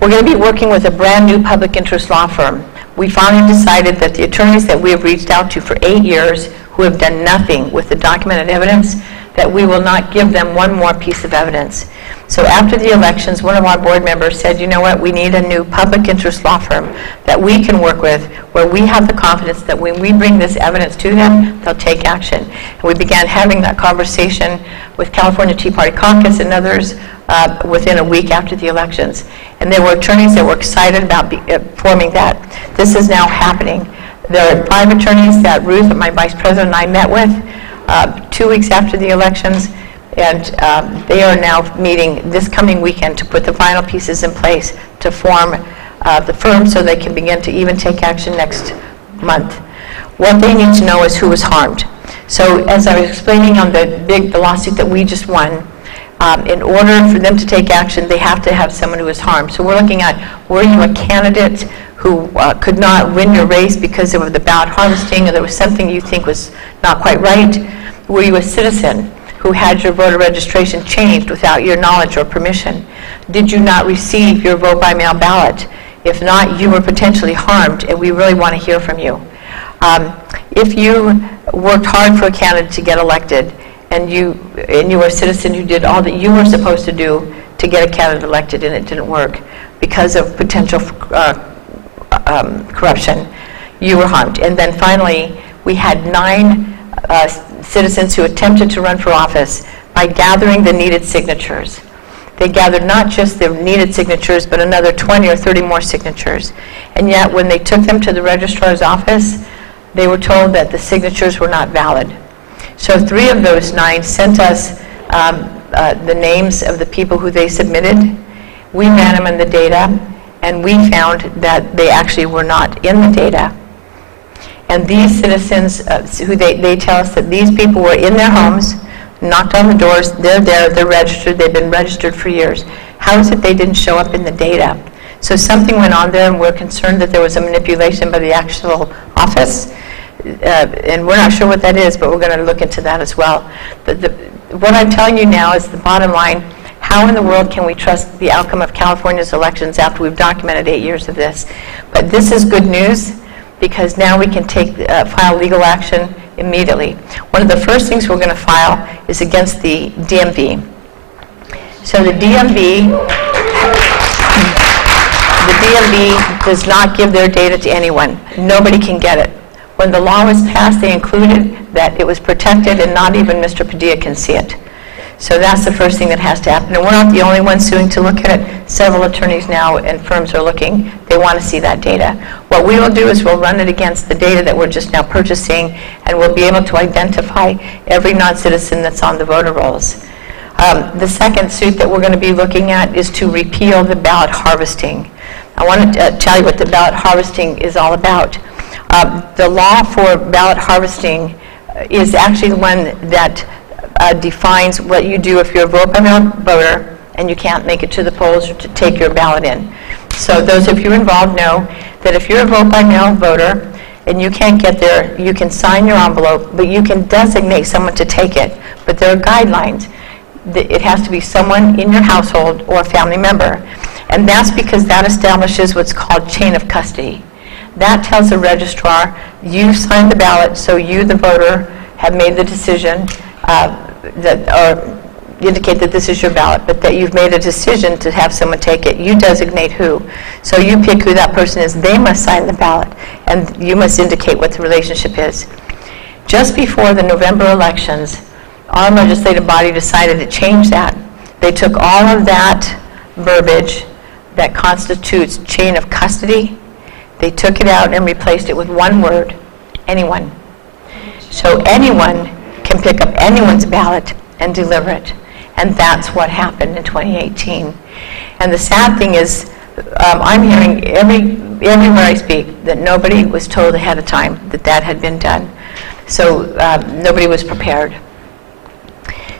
We're going to be working with a brand new public interest law firm. We finally decided that the attorneys that we have reached out to for 8 years who have done nothing with the documented evidence, that we will not give them one more piece of evidence. So after the elections, one of our board members said, you know what, we need a new public interest law firm that we can work with where we have the confidence that when we bring this evidence to them, they'll take action. And we began having that conversation with California Tea Party Caucus and others within a week after the elections. And there were attorneys that were excited about forming that. This is now happening. There are 5 attorneys that Ruth, my vice president, and I met with 2 weeks after the elections. And they are now meeting this coming weekend to put the final pieces in place to form the firm so they can begin to even take action next month. What they need to know is who was harmed. So as I was explaining on the lawsuit that we just won, in order for them to take action, they have to have someone who was harmed. So we're looking at, were you a candidate who could not win your race because of the ballot harvesting or there was something you think was not quite right? Were you a citizen who had your voter registration changed without your knowledge or permission? Did you not receive your vote by mail ballot? If not, you were potentially harmed, and we really want to hear from you. If you worked hard for a candidate to get elected, and you were a citizen who did all that you were supposed to do to get a candidate elected and it didn't work because of potential corruption, you were harmed. And then finally, we had 9 citizens who attempted to run for office by gathering the needed signatures. They gathered not just the needed signatures, but another 20 or 30 more signatures. And yet, when they took them to the registrar's office, they were told that the signatures were not valid. So 3 of those 9 sent us the names of the people who they submitted. We ran them in the data, and we found that they actually were not in the data. And these citizens, who they tell us that these people were in their homes, knocked on the doors, they're there, they're registered, they've been registered for years. How is it they didn't show up in the data? So something went on there, and we're concerned that there was a manipulation by the actual office. And we're not sure what that is, but we're going to look into that as well. What I'm telling you now is the bottom line. How in the world can we trust the outcome of California's elections after we've documented 8 years of this? But this is good news, because now we can file legal action immediately. One of the first things we're going to file is against the DMV. So the DMV does not give their data to anyone. Nobody can get it. When the law was passed, they included that it was protected and not even Mr. Padilla can see it. So that's the first thing that has to happen. And we're not the only ones suing to look at it. Several attorneys now and firms are looking. They want to see that data. What we will do is we'll run it against the data that we're just now purchasing, and we'll be able to identify every non-citizen that's on the voter rolls. The second suit that we're going to be looking at is to repeal the ballot harvesting. I want to tell you what the ballot harvesting is all about. The law for ballot harvesting is actually the one that defines what you do if you're a vote-by-mail voter and you can't make it to the polls or to take your ballot in. So those of you involved know that if you're a vote-by-mail voter and you can't get there, you can sign your envelope, but you can designate someone to take it. But there are guidelines. it has to be someone in your household or a family member. And that's because that establishes what's called chain of custody. That tells the registrar, you signed the ballot, so you, the voter, have made the decision or indicate that this is your ballot, but that you've made a decision to have someone take it. You designate who. So you pick who that person is. They must sign the ballot, and you must indicate what the relationship is. Just before the November elections, our legislative body decided to change that. They took all of that verbiage that constitutes chain of custody, they took it out and replaced it with one word, anyone. So anyone can pick up anyone's ballot and deliver it. And that's what happened in 2018. And the sad thing is, I'm hearing everywhere I speak that nobody was told ahead of time that that had been done. So nobody was prepared.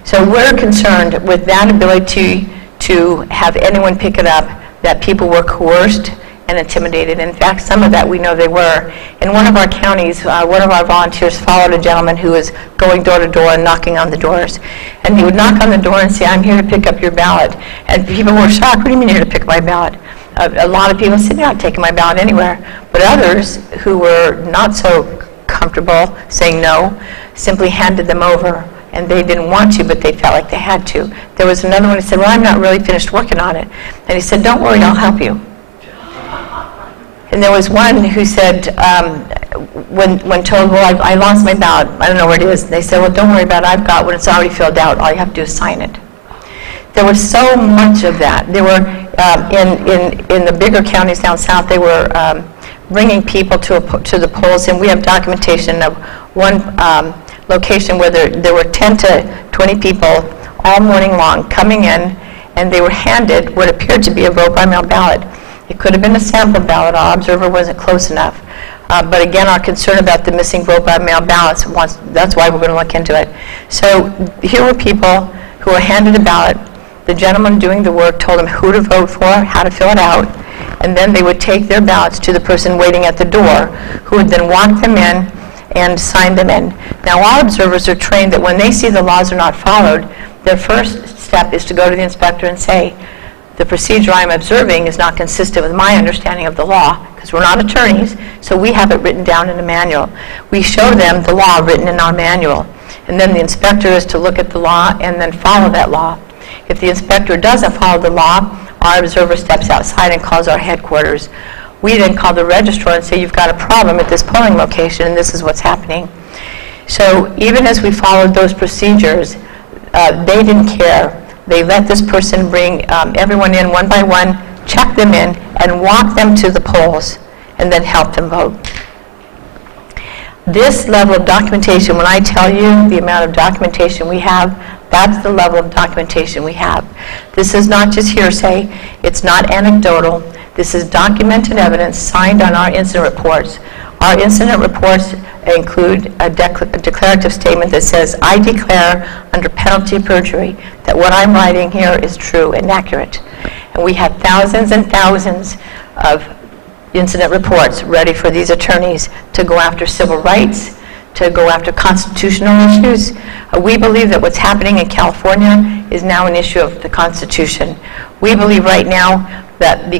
So we're concerned with that ability to have anyone pick it up, that people were coerced and intimidated. In fact, some of that we know they were. In one of our counties, one of our volunteers followed a gentleman who was going door to door and knocking on the doors. And he would knock on the door and say, I'm here to pick up your ballot. And people were shocked, what do you mean you're here to pick up my ballot? A lot of people said, yeah, I'm taking my ballot anywhere. But others who were not so comfortable saying no, simply handed them over. And they didn't want to, but they felt like they had to. There was another one who said, well, I'm not really finished working on it. And he said, don't worry, I'll help you. And there was one who said, when told, well, I lost my ballot, I don't know where it is. And they said, well, don't worry about it, I've got one, it's already filled out, all you have to do is sign it. There was so much of that. There were, in the bigger counties down south, they were bringing people to the polls, and we have documentation of one location where there were 10 to 20 people all morning long coming in, and they were handed what appeared to be a vote-by-mail ballot. It could have been a sample ballot. Our observer wasn't close enough. But again, our concern about the missing vote-by-mail ballots, that's why we're going to look into it. So here were people who were handed a ballot. The gentleman doing the work told them who to vote for, how to fill it out, and then they would take their ballots to the person waiting at the door, who would then walk them in and sign them in. Now, our observers are trained that when they see the laws are not followed, their first step is to go to the inspector and say, the procedure I'm observing is not consistent with my understanding of the law, because we're not attorneys, so we have it written down in a manual. We show them the law written in our manual, and then the inspector is to look at the law and then follow that law. If the inspector doesn't follow the law, our observer steps outside and calls our headquarters. We then call the registrar and say, you've got a problem at this polling location, and this is what's happening. So even as we followed those procedures, they didn't care. They let this person bring everyone in one by one, check them in, and walk them to the polls, and then help them vote. This level of documentation, when I tell you the amount of documentation we have, that's the level of documentation we have. This is not just hearsay. It's not anecdotal. This is documented evidence signed on our incident reports. Our incident reports include a declarative statement that says, I declare under penalty of perjury that what I'm writing here is true and accurate. And we have thousands and thousands of incident reports ready for these attorneys to go after civil rights, to go after constitutional issues. We believe that what's happening in California is now an issue of the Constitution. We believe right now that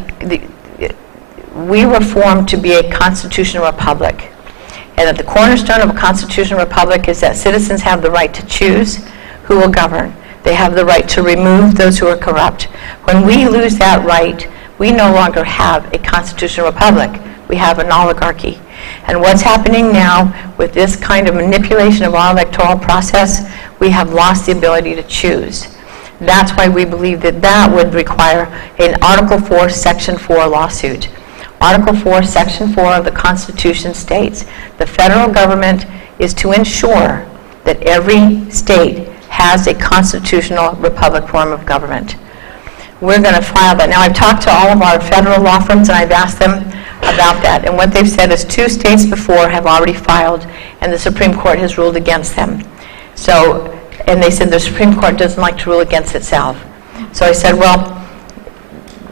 we were formed to be a constitutional republic, and that the cornerstone of a constitutional republic is that citizens have the right to choose who will govern. They have the right to remove those who are corrupt. When we lose that right, we no longer have a constitutional republic. We have an oligarchy. And what's happening now with this kind of manipulation of our electoral process, we have lost the ability to choose. That's why we believe that that would require an Article 4, Section 4 lawsuit. Article 4, Section 4 of the Constitution states, the federal government is to ensure that every state has a constitutional republic form of government. We're going to file that. Now, I've talked to all of our federal law firms, and I've asked them about that. And what they've said is 2 states before have already filed, and the Supreme Court has ruled against them. So, and they said the Supreme Court doesn't like to rule against itself. So I said, well,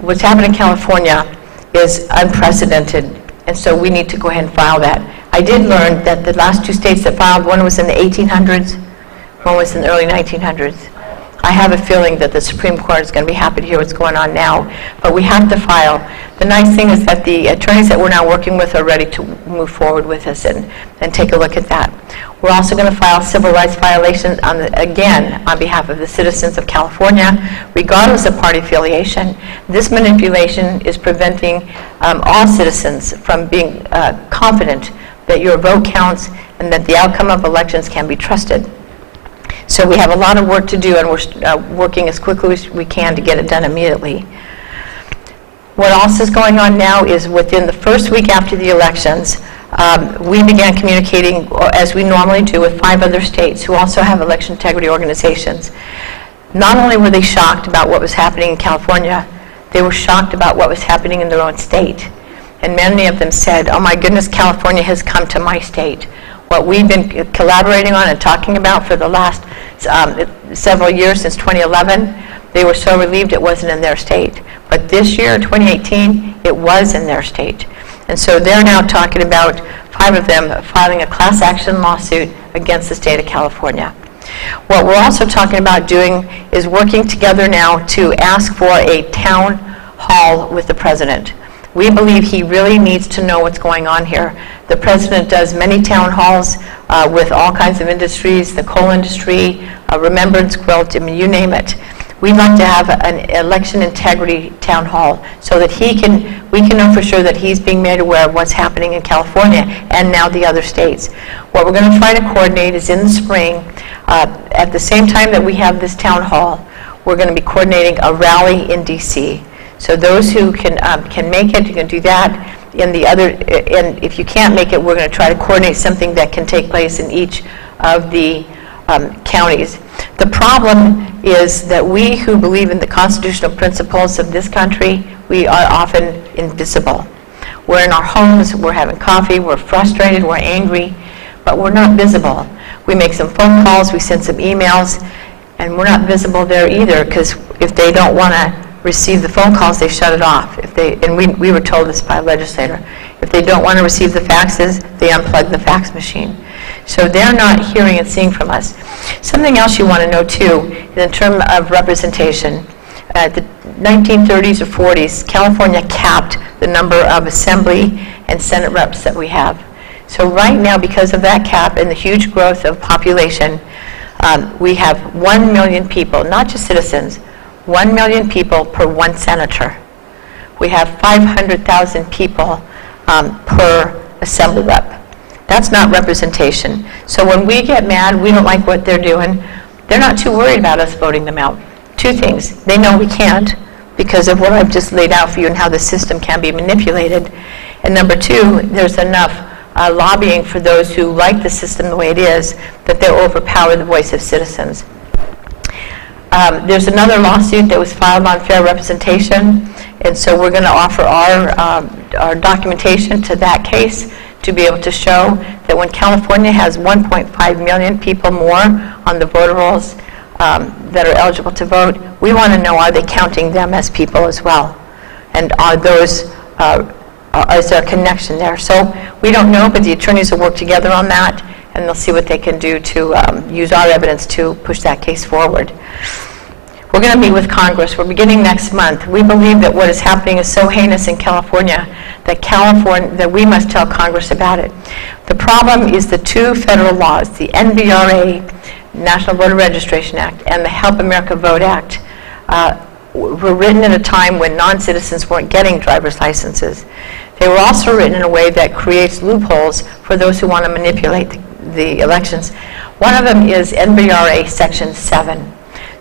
what's happened in California is unprecedented, and so we need to go ahead and file that. I did learn that the last 2 states that filed, one was in the 1800s, one was in the early 1900s. I have a feeling that the Supreme Court is going to be happy to hear what's going on now, but we have to file. The nice thing is that the attorneys that we're now working with are ready to move forward with us and take a look at that. We're also going to file civil rights violations, again, on behalf of the citizens of California, regardless of party affiliation. This manipulation is preventing all citizens from being confident that your vote counts and that the outcome of elections can be trusted. So we have a lot of work to do, and we're working as quickly as we can to get it done immediately. What else is going on now is within the first week after the elections, we began communicating, as we normally do, with 5 other states who also have election integrity organizations. Not only were they shocked about what was happening in California, they were shocked about what was happening in their own state. And many of them said, oh my goodness, California has come to my state. What we've been collaborating on and talking about for the last several years, since 2011, they were so relieved it wasn't in their state. But this year, 2018, it was in their state. And so they're now talking about, 5 of them, filing a class action lawsuit against the state of California. What we're also talking about doing is working together now to ask for a town hall with the president. We believe he really needs to know what's going on here. The president does many town halls with all kinds of industries, the coal industry, Remembrance Quilt, I mean, you name it. We'd like to have an election integrity town hall so that we can know for sure that he's being made aware of what's happening in California and now the other states. What we're going to try to coordinate is in the spring, at the same time that we have this town hall, we're going to be coordinating a rally in D.C. So those who can make it, you can do that. And if you can't make it, we're going to try to coordinate something that can take place in each of the counties. The problem is that we who believe in the constitutional principles of this country, we are often invisible. We're in our homes, we're having coffee, we're frustrated, we're angry, but we're not visible. We make some phone calls, we send some emails, and we're not visible there either, because if they don't want to receive the phone calls, they shut it off. And we were told this by a legislator. If they don't want to receive the faxes, they unplug the fax machine. So they're not hearing and seeing from us. Something else you want to know, too, in terms of representation. At the 1930s or 40s, California capped the number of assembly and Senate reps that we have. So right now, because of that cap and the huge growth of population, we have 1 million people, not just citizens, 1 million people per 1 senator. We have 500,000 people per assembly rep. That's not representation. So when we get mad, we don't like what they're doing, they're not too worried about us voting them out. 2 things. They know we can't because of what I've just laid out for you and how the system can be manipulated. And number 2, there's enough lobbying for those who like the system the way it is that they'll overpower the voice of citizens. There's another lawsuit that was filed on fair representation, and so we're going to offer our documentation to that case to be able to show that when California has 1.5 million people more on the voter rolls that are eligible to vote, we want to know, are they counting them as people as well? And are those, is there a connection there? So we don't know, but the attorneys will work together on that, and they'll see what they can do to use our evidence to push that case forward. We're going to meet with Congress. We're beginning next month. We believe that what is happening is so heinous in California that we must tell Congress about it. The problem is the 2 federal laws, the NVRA, National Voter Registration Act, and the Help America Vote Act, were written at a time when non-citizens weren't getting driver's licenses. They were also written in a way that creates loopholes for those who want to manipulate the elections. One of them is NVRA Section 7.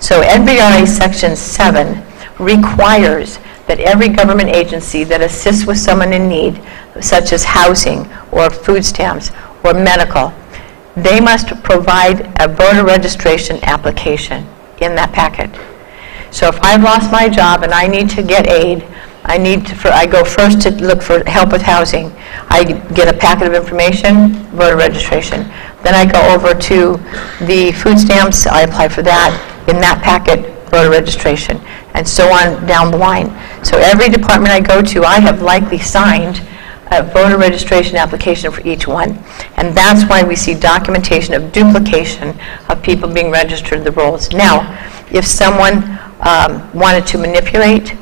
So NVRA Section 7 requires that every government agency that assists with someone in need, such as housing or food stamps or medical, they must provide a voter registration application in that packet. So if I've lost my job and I need to get aid, I go first to look for help with housing. I get a packet of information, voter registration. Then I go over to the food stamps, I apply for that. In that packet, voter registration, and so on down the line. So every department I go to, I have likely signed a voter registration application for each one. And that's why we see documentation of duplication of people being registered in the rolls. Now, if someone wanted to manipulate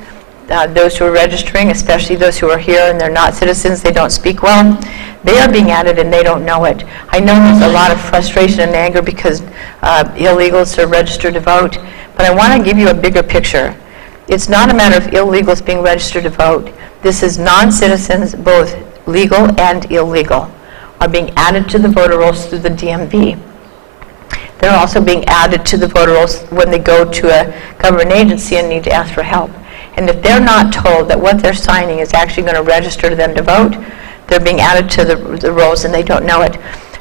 those who are registering, especially those who are here and they're not citizens, they don't speak well, they are being added and they don't know it. I know there's a lot of frustration and anger because illegals are registered to vote, but I want to give you a bigger picture. It's not a matter of illegals being registered to vote. This is non-citizens, both legal and illegal, are being added to the voter rolls through the DMV. They're also being added to the voter rolls when they go to a government agency and need to ask for help. And if they're not told that what they're signing is actually going to register them to vote, they're being added to the rolls and they don't know it.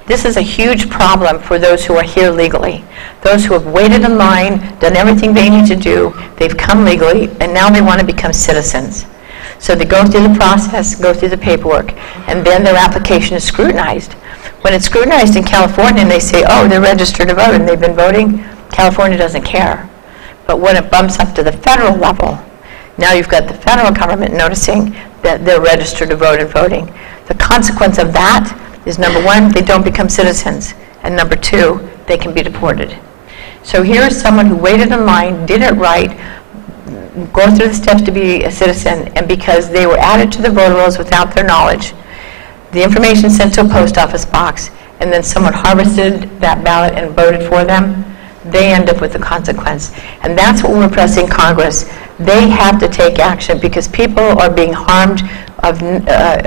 This is a huge problem for those who are here legally. Those who have waited in line, done everything they need to do, they've come legally, and now they want to become citizens. So they go through the process, go through the paperwork, and then their application is scrutinized. When it's scrutinized in California and they say, oh, they're registered to vote and they've been voting, California doesn't care. But when it bumps up to the federal level, now you've got the federal government noticing that they're registered to vote and voting. The consequence of that is, number one, they don't become citizens, and number two, they can be deported. So here's someone who waited in line, did it right, go through the steps to be a citizen, and because they were added to the voter rolls without their knowledge, the information sent to a post office box, and then someone harvested that ballot and voted for them, they end up with the consequence. And that's what we're pressing Congress. They have to take action because people are being harmed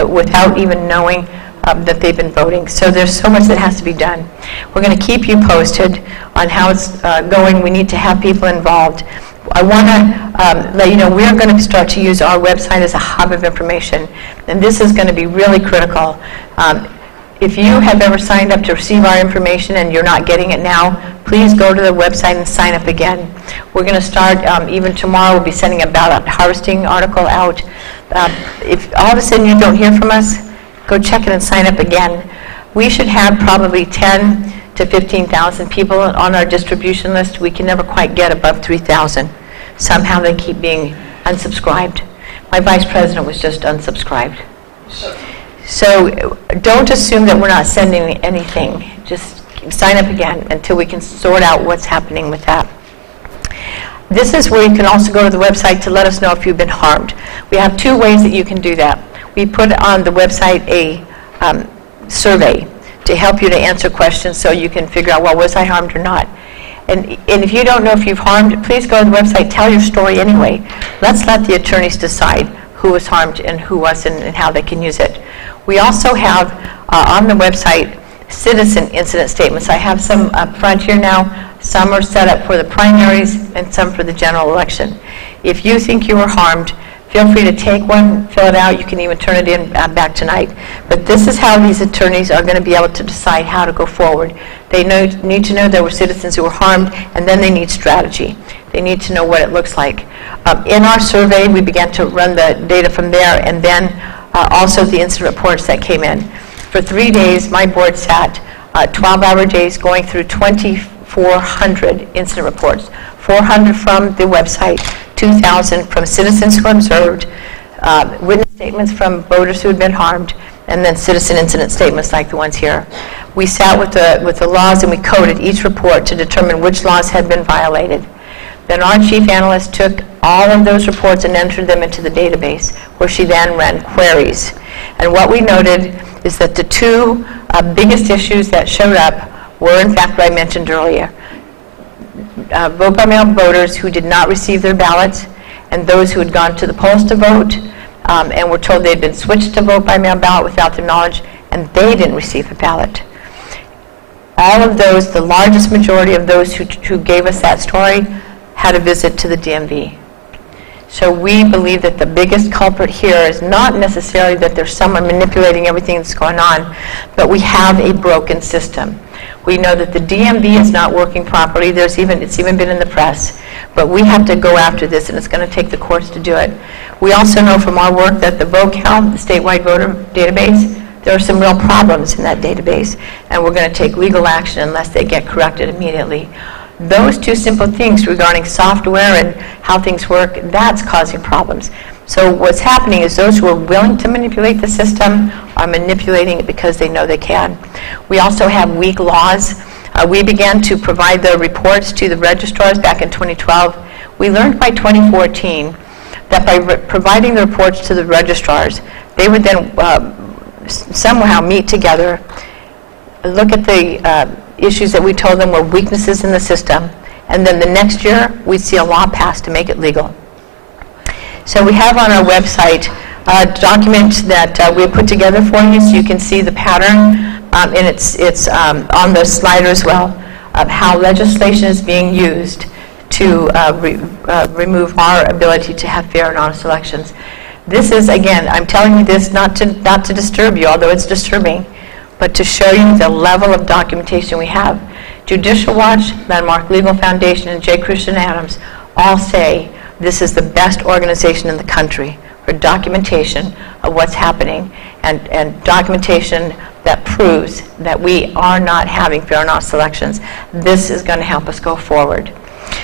without even knowing that they've been voting. So there's so much that has to be done. We're going to keep you posted on how it's going. We need to have people involved. I want to let you know we're going to start to use our website as a hub of information, and this is going to be really critical. If you have ever signed up to receive our information and you're not getting it now, please go to the website and sign up again. We're going to start, even tomorrow, we'll be sending a ballot harvesting article out. If all of a sudden you don't hear from us, go check it and sign up again. We should have probably 10 to 15,000 people on our distribution list. We can never quite get above 3,000. Somehow they keep being unsubscribed. My vice president was just unsubscribed. So don't assume that we're not sending anything. Just sign up again until we can sort out what's happening with that. This is where you can also go to the website to let us know if you've been harmed. We have two ways that you can do that. We put on the website a survey to help you to answer questions so you can figure out, well, was I harmed or not? And if you don't know if you've harmed, please go to the website, tell your story anyway. Let's let the attorneys decide who was harmed and who wasn't and how they can use it. We also have on the website citizen incident statements. I have some up front here now. Some are set up for the primaries and some for the general election. If you think you were harmed, feel free to take one, fill it out. You can even turn it in back tonight. But this is how these attorneys are going to be able to decide how to go forward. They need to know there were citizens who were harmed, and then they need strategy. They need to know what it looks like. In our survey, we began to run the data from there, and then also the incident reports that came in. For 3 days, my board sat 12-hour days going through 2,400 incident reports, 400 from the website, 2,000 from citizens who observed, witness statements from voters who had been harmed, and then citizen incident statements like the ones here. We sat with the laws and we coded each report to determine which laws had been violated. Then our chief analyst took all of those reports and entered them into the database, where she then ran queries. And what we noted is that the two biggest issues that showed up were, in fact, what I mentioned earlier. Vote-by-mail voters who did not receive their ballots, and those who had gone to the polls to vote and were told they had been switched to vote-by-mail ballot without their knowledge, and they didn't receive a ballot. All of those, the largest majority of those who gave us that story, had a visit to the DMV. So we believe that the biggest culprit here is not necessarily that there's someone manipulating everything that's going on, but we have a broken system. We know that the DMV is not working properly. It's even been in the press. But we have to go after this, and it's going to take the courts to do it. We also know from our work that the VoteCount, the statewide voter database, there are some real problems in that database, and we're going to take legal action unless they get corrected immediately. Those two simple things regarding software and how things work, that's causing problems. So what's happening is those who are willing to manipulate the system are manipulating it because they know they can. We also have weak laws. We began to provide the reports to the registrars back in 2012. We learned by 2014 that by providing the reports to the registrars, they would then somehow meet together, look at the issues that we told them were weaknesses in the system, and then the next year we'd see a law passed to make it legal. So we have on our website a document that we put together for you, so you can see the pattern, and it's on the slider as well, of how legislation is being used to remove our ability to have fair and honest elections. This is, again, I'm telling you this not to disturb you, although it's disturbing, but to show you the level of documentation we have. Judicial Watch, Landmark Legal Foundation, and J. Christian Adams all say this is the best organization in the country for documentation of what's happening and documentation that proves that we are not having fair and honest elections. This is going to help us go forward.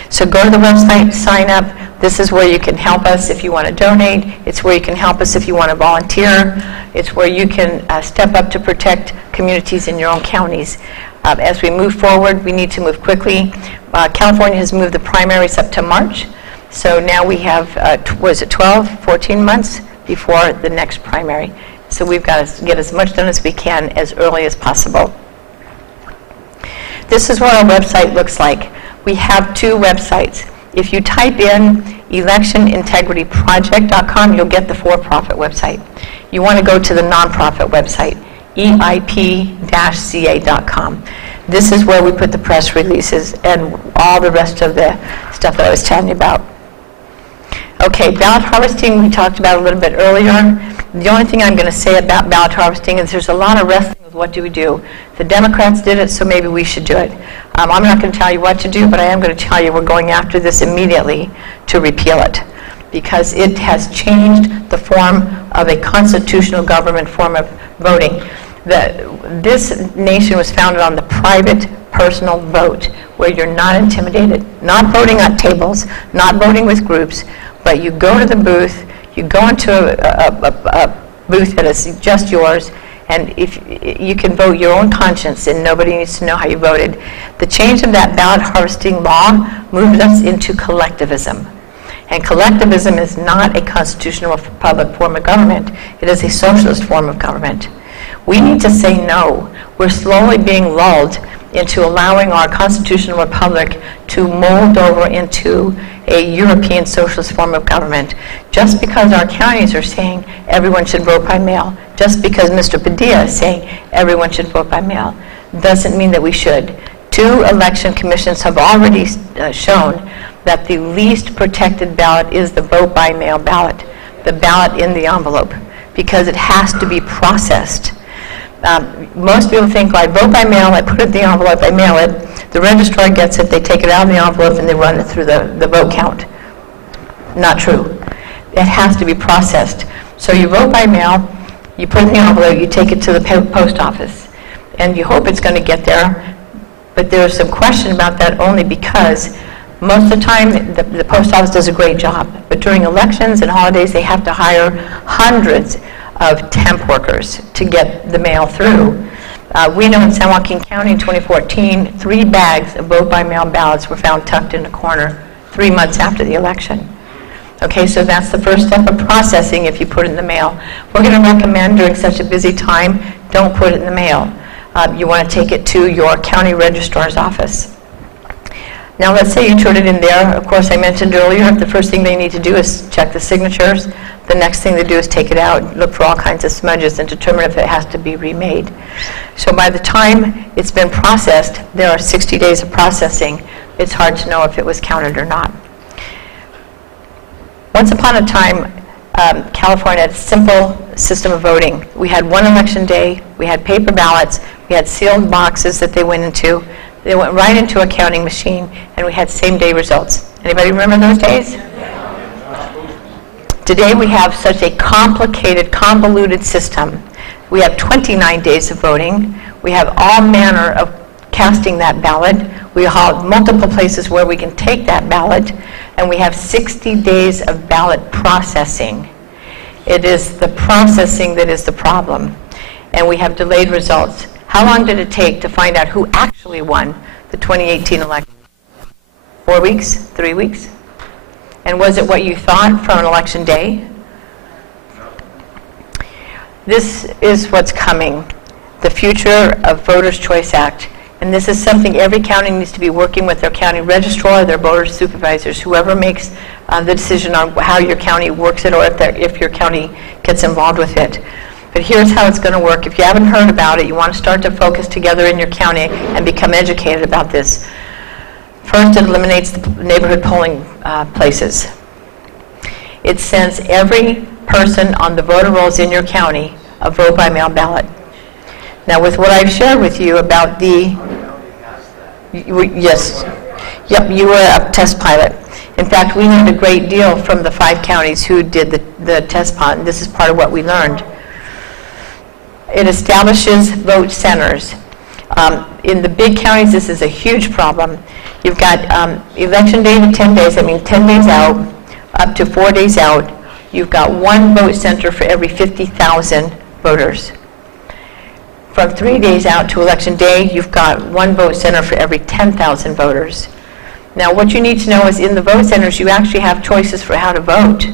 So go to the website, sign up. This is where you can help us if you want to donate. It's where you can help us if you want to volunteer. It's where you can step up to protect communities in your own counties. As we move forward, we need to move quickly. California has moved the primaries up to March. So now we have, 12, 14 months before the next primary. So we've got to get as much done as we can as early as possible. This is what our website looks like. We have two websites. If you type in electionintegrityproject.com, you'll get the for-profit website. You want to go to the nonprofit website, eip-ca.com. This is where we put the press releases and all the rest of the stuff that I was telling you about. Okay, ballot harvesting we talked about a little bit earlier. The only thing I'm going to say about ballot harvesting is there's a lot of wrestling with what do we do. The Democrats did it, so maybe we should do it. I'm not going to tell you what to do, but I am going to tell you we're going after this immediately to repeal it, because it has changed the form of a constitutional government form of voting. This nation was founded on the private, personal vote, where you're not intimidated, not voting at tables, not voting with groups, but you go to the booth, you go into a booth that is just yours, and if you can vote your own conscience and nobody needs to know how you voted. The change of that ballot harvesting law moved us into collectivism. And collectivism is not a constitutional republic form of government. It is a socialist form of government. We need to say no. We're slowly being lulled into allowing our constitutional republic to mold over into a European socialist form of government. Just because our counties are saying everyone should vote by mail, just because Mr. Padilla is saying everyone should vote by mail, doesn't mean that we should. 2 election commissions have already shown that the least protected ballot is the vote by mail ballot, the ballot in the envelope, because it has to be processed. Most people think, well, I vote by mail, I put it in the envelope, I mail it, the registrar gets it, they take it out of the envelope, and they run it through the vote count. Not true. It has to be processed. So you vote by mail, you put it in the envelope, you take it to the post office, and you hope it's going to get there, but there's some question about that only because most of the time the post office does a great job, but during elections and holidays they have to hire hundreds of temp workers to get the mail through. We know in San Joaquin County in 2014, 3 bags of vote-by-mail ballots were found tucked in a corner 3 months after the election. Okay, so that's the first step of processing if you put it in the mail. We're going to recommend during such a busy time, don't put it in the mail. You want to take it to your county registrar's office. Now let's say you turn it in there. Of course, I mentioned earlier, the first thing they need to do is check the signatures. The next thing they do is take it out, look for all kinds of smudges, and determine if it has to be remade. So by the time it's been processed, there are 60 days of processing. It's hard to know if it was counted or not. Once upon a time, California had a simple system of voting. We had one election day, we had paper ballots, we had sealed boxes that they went into. They went right into a counting machine, and we had same-day results. Anybody remember those days? Today we have such a complicated, convoluted system. We have 29 days of voting. We have all manner of casting that ballot. We have multiple places where we can take that ballot, and we have 60 days of ballot processing. It is the processing that is the problem, and we have delayed results. How long did it take to find out who actually won the 2018 election? 4 weeks? 3 weeks? And was it what you thought from an election day? This is what's coming, the future of Voters' Choice Act. And this is something every county needs to be working with their county registrar, their voter supervisors, whoever makes the decision on how your county works it, or if your county gets involved with it. But here's how it's going to work. If you haven't heard about it, you want to start to focus together in your county and become educated about this. First, it eliminates the neighborhood polling places. It sends every person on the voter rolls in your county a vote-by-mail ballot. Now, with what I've shared with you about yes, yep, you were a test pilot. In fact, we learned a great deal from the 5 counties who did the test pilot, and this is part of what we learned. It establishes vote centers. In the big counties, this is a huge problem. You've got election day to 10 days, I mean 10 days out, up to 4 days out. You've got 1 vote center for every 50,000 voters. From 3 days out to election day, you've got 1 vote center for every 10,000 voters. Now, what you need to know is in the vote centers, you actually have choices for how to vote.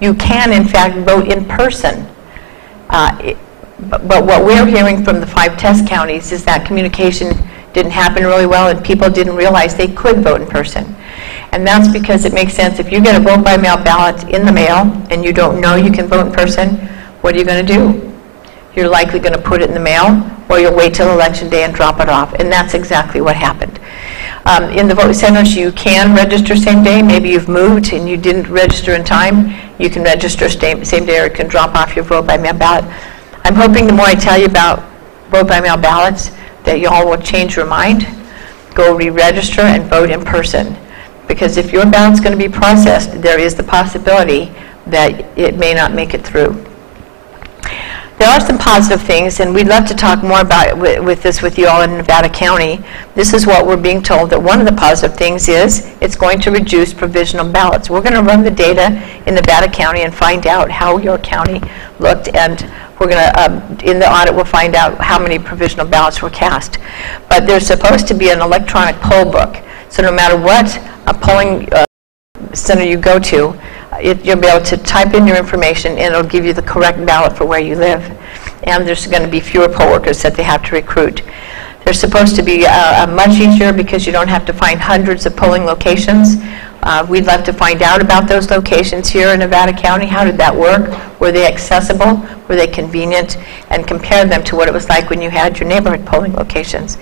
You can, in fact, vote in person. But what we're hearing from the 5 test counties is that communication didn't happen really well, and people didn't realize they could vote in person. And that's because it makes sense. If you get a vote-by-mail ballot in the mail and you don't know you can vote in person, what are you going to do? You're likely going to put it in the mail, or you'll wait till election day and drop it off. And that's exactly what happened. In the vote centers, you can register same day. Maybe you've moved and you didn't register in time. You can register same day, or you can drop off your vote-by-mail ballot. I'm hoping the more I tell you about vote-by-mail ballots, that you all will change your mind, go re-register, and vote in person. Because if your ballot's going to be processed, there is the possibility that it may not make it through. There are some positive things, and we'd love to talk more about this with you all in Nevada County. This is what we're being told, that one of the positive things is it's going to reduce provisional ballots. We're going to run the data in Nevada County and find out how your county looked, and we're going to, in the audit, we'll find out how many provisional ballots were cast. But there's supposed to be an electronic poll book, so no matter what polling center you go to, you'll be able to type in your information, and it'll give you the correct ballot for where you live. And there's going to be fewer poll workers that they have to recruit. They're supposed to be much easier because you don't have to find hundreds of polling locations. We'd love to find out about those locations here in Nevada County. How did that work? Were they accessible? Were they convenient? And compare them to what it was like when you had your neighborhood polling locations.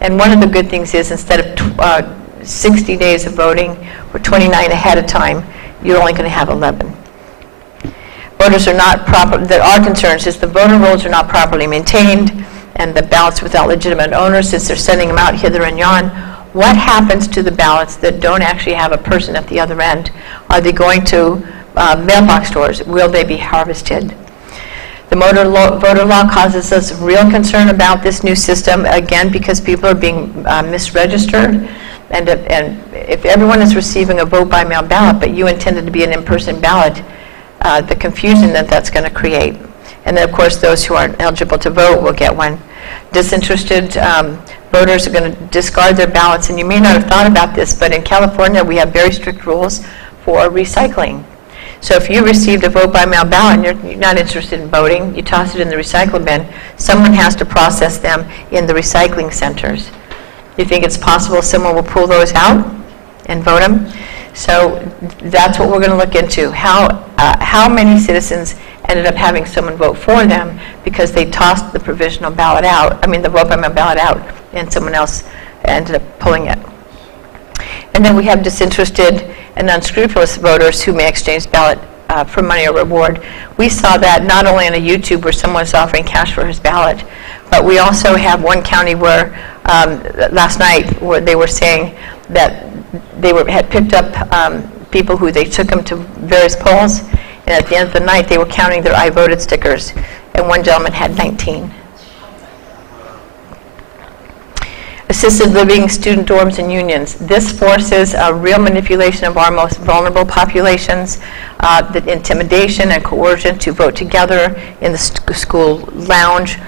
And one of the good things is, instead of 60 days of voting or 29 ahead of time, you're only going to have 11. Voters are not proper. There are concerns is the voter rolls are not properly maintained, and the ballots without legitimate owners, since they're sending them out hither and yon. What happens to the ballots that don't actually have a person at the other end? Are they going to mailbox stores? Will they be harvested? The voter law causes us real concern about this new system, again, because people are being misregistered. And if everyone is receiving a vote-by-mail ballot, but you intended to be an in-person ballot, the confusion that that's going to create. And then, of course, those who aren't eligible to vote will get one. Disinterested voters are going to discard their ballots. And you may not have thought about this, but in California, we have very strict rules for recycling. So if you received a vote-by-mail ballot and you're not interested in voting, you toss it in the recycle bin, someone has to process them in the recycling centers. You think it's possible someone will pull those out and vote them? So that's what we're going to look into. How many citizens ended up having someone vote for them because they tossed the provisional ballot out, the vote-by-mail ballot out, and someone else ended up pulling it. And then we have disinterested and unscrupulous voters who may exchange ballot for money or reward. We saw that not only on a YouTube where someone was offering cash for his ballot, but we also have one county where last night where they were saying that they had picked up people who they took them to various polls, and at the end of the night they were counting their I voted stickers, and one gentleman had 19. Assisted living, student dorms, and unions. This forces a real manipulation of our most vulnerable populations, the intimidation and coercion to vote together in the school lounge.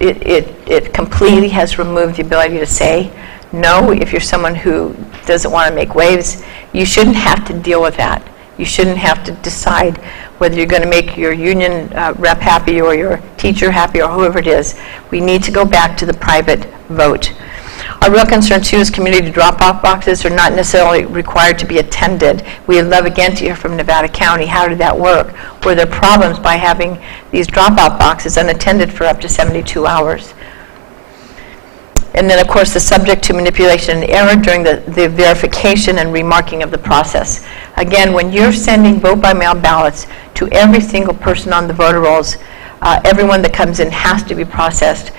It completely has removed the ability to say No, if you're someone who doesn't want to make waves, you shouldn't have to deal with that. You shouldn't have to decide whether you're going to make your union rep happy or your teacher happy or whoever it is. We need to go back to the private vote. Our real concern, too, is community drop-off boxes are not necessarily required to be attended. We would love, again, to hear from Nevada County. How did that work? Were there problems by having these drop-off boxes unattended for up to 72 hours? And then, of course, the subject to manipulation and error during the verification and remarking of the process. Again, when you're sending vote-by-mail ballots to every single person on the voter rolls, everyone that comes in has to be processed.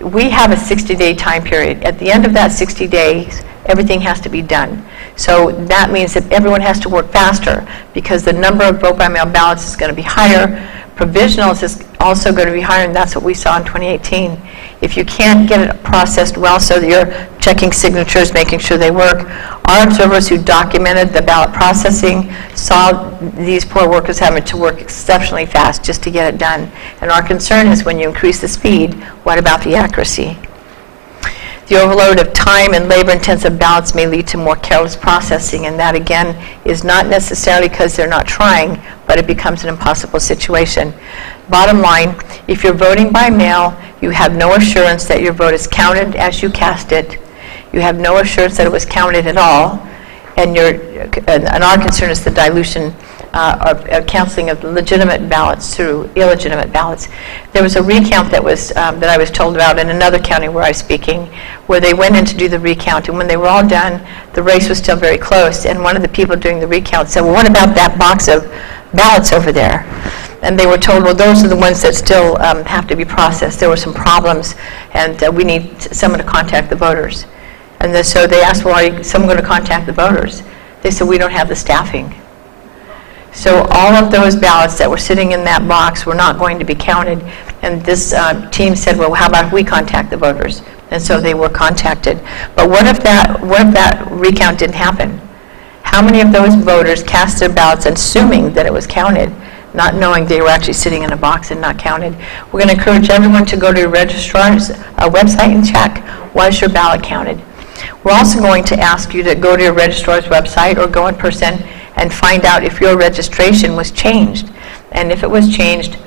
We have a 60-day time period. At the end of that 60 days, everything has to be done. So that means that everyone has to work faster because the number of vote-by-mail ballots is going to be higher. Provisionals is also going to be higher, and that's what we saw in 2018. If you can't get it processed well so that you're checking signatures, making sure they work, our observers who documented the ballot processing saw these poor workers having to work exceptionally fast just to get it done. And our concern is when you increase the speed, what about the accuracy? The overload of time and labor-intensive ballots may lead to more careless processing, and that, again, is not necessarily because they're not trying, but it becomes an impossible situation. Bottom line, if you're voting by mail, you have no assurance that your vote is counted as you cast it. You have no assurance that it was counted at all, and our concern is the dilution of canceling of legitimate ballots through illegitimate ballots. There was a recount that was that I was told about in another county where I was speaking, where they went in to do the recount, and when they were all done, the race was still very close, and one of the people doing the recount said, well, what about that box of ballots over there? And they were told, well, those are the ones that still have to be processed. There were some problems, and we need someone to contact the voters. And so they asked, well, are someone going to contact the voters? They said, we don't have the staffing. So all of those ballots that were sitting in that box were not going to be counted. And this team said, well, how about if we contact the voters? And so they were contacted. But what if that recount didn't happen? How many of those voters cast their ballots assuming that it was counted, not knowing they were actually sitting in a box and not counted? We're going to encourage everyone to go to your registrar's website and check, was your ballot counted? We're also going to ask you to go to your registrar's website or go in person and find out if your registration was changed. And if it was changed,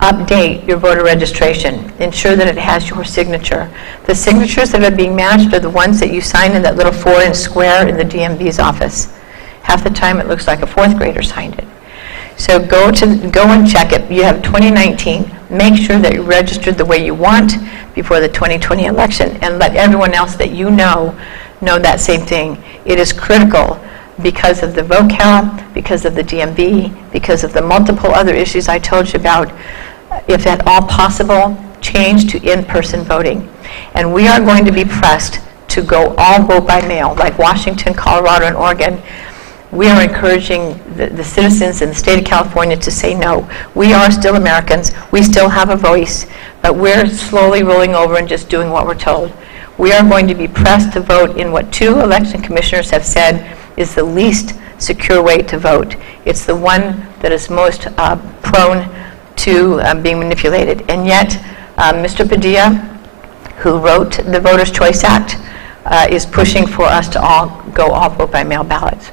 update your voter registration. Ensure that it has your signature. The signatures that are being matched are the ones that you sign in that little 4-inch square in the DMV's office. Half the time it looks like a 4th grader signed it. So go and check it. You have 2019. Make sure that you're registered the way you want before the 2020 election, and let everyone else that you know that same thing. It is critical because of the vote count, because of the DMV, because of the multiple other issues I told you about. If at all possible, change to in-person voting. And we are going to be pressed to go all vote by mail, like Washington, Colorado, and Oregon. We are encouraging the citizens in the state of California to say no. We are still Americans. We still have a voice, but we're slowly rolling over and just doing what we're told. We are going to be pressed to vote in what 2 election commissioners have said is the least secure way to vote. It's the one that is most prone to being manipulated. And yet, Mr. Padilla, who wrote the Voters' Choice Act, is pushing for us to all vote by mail ballots.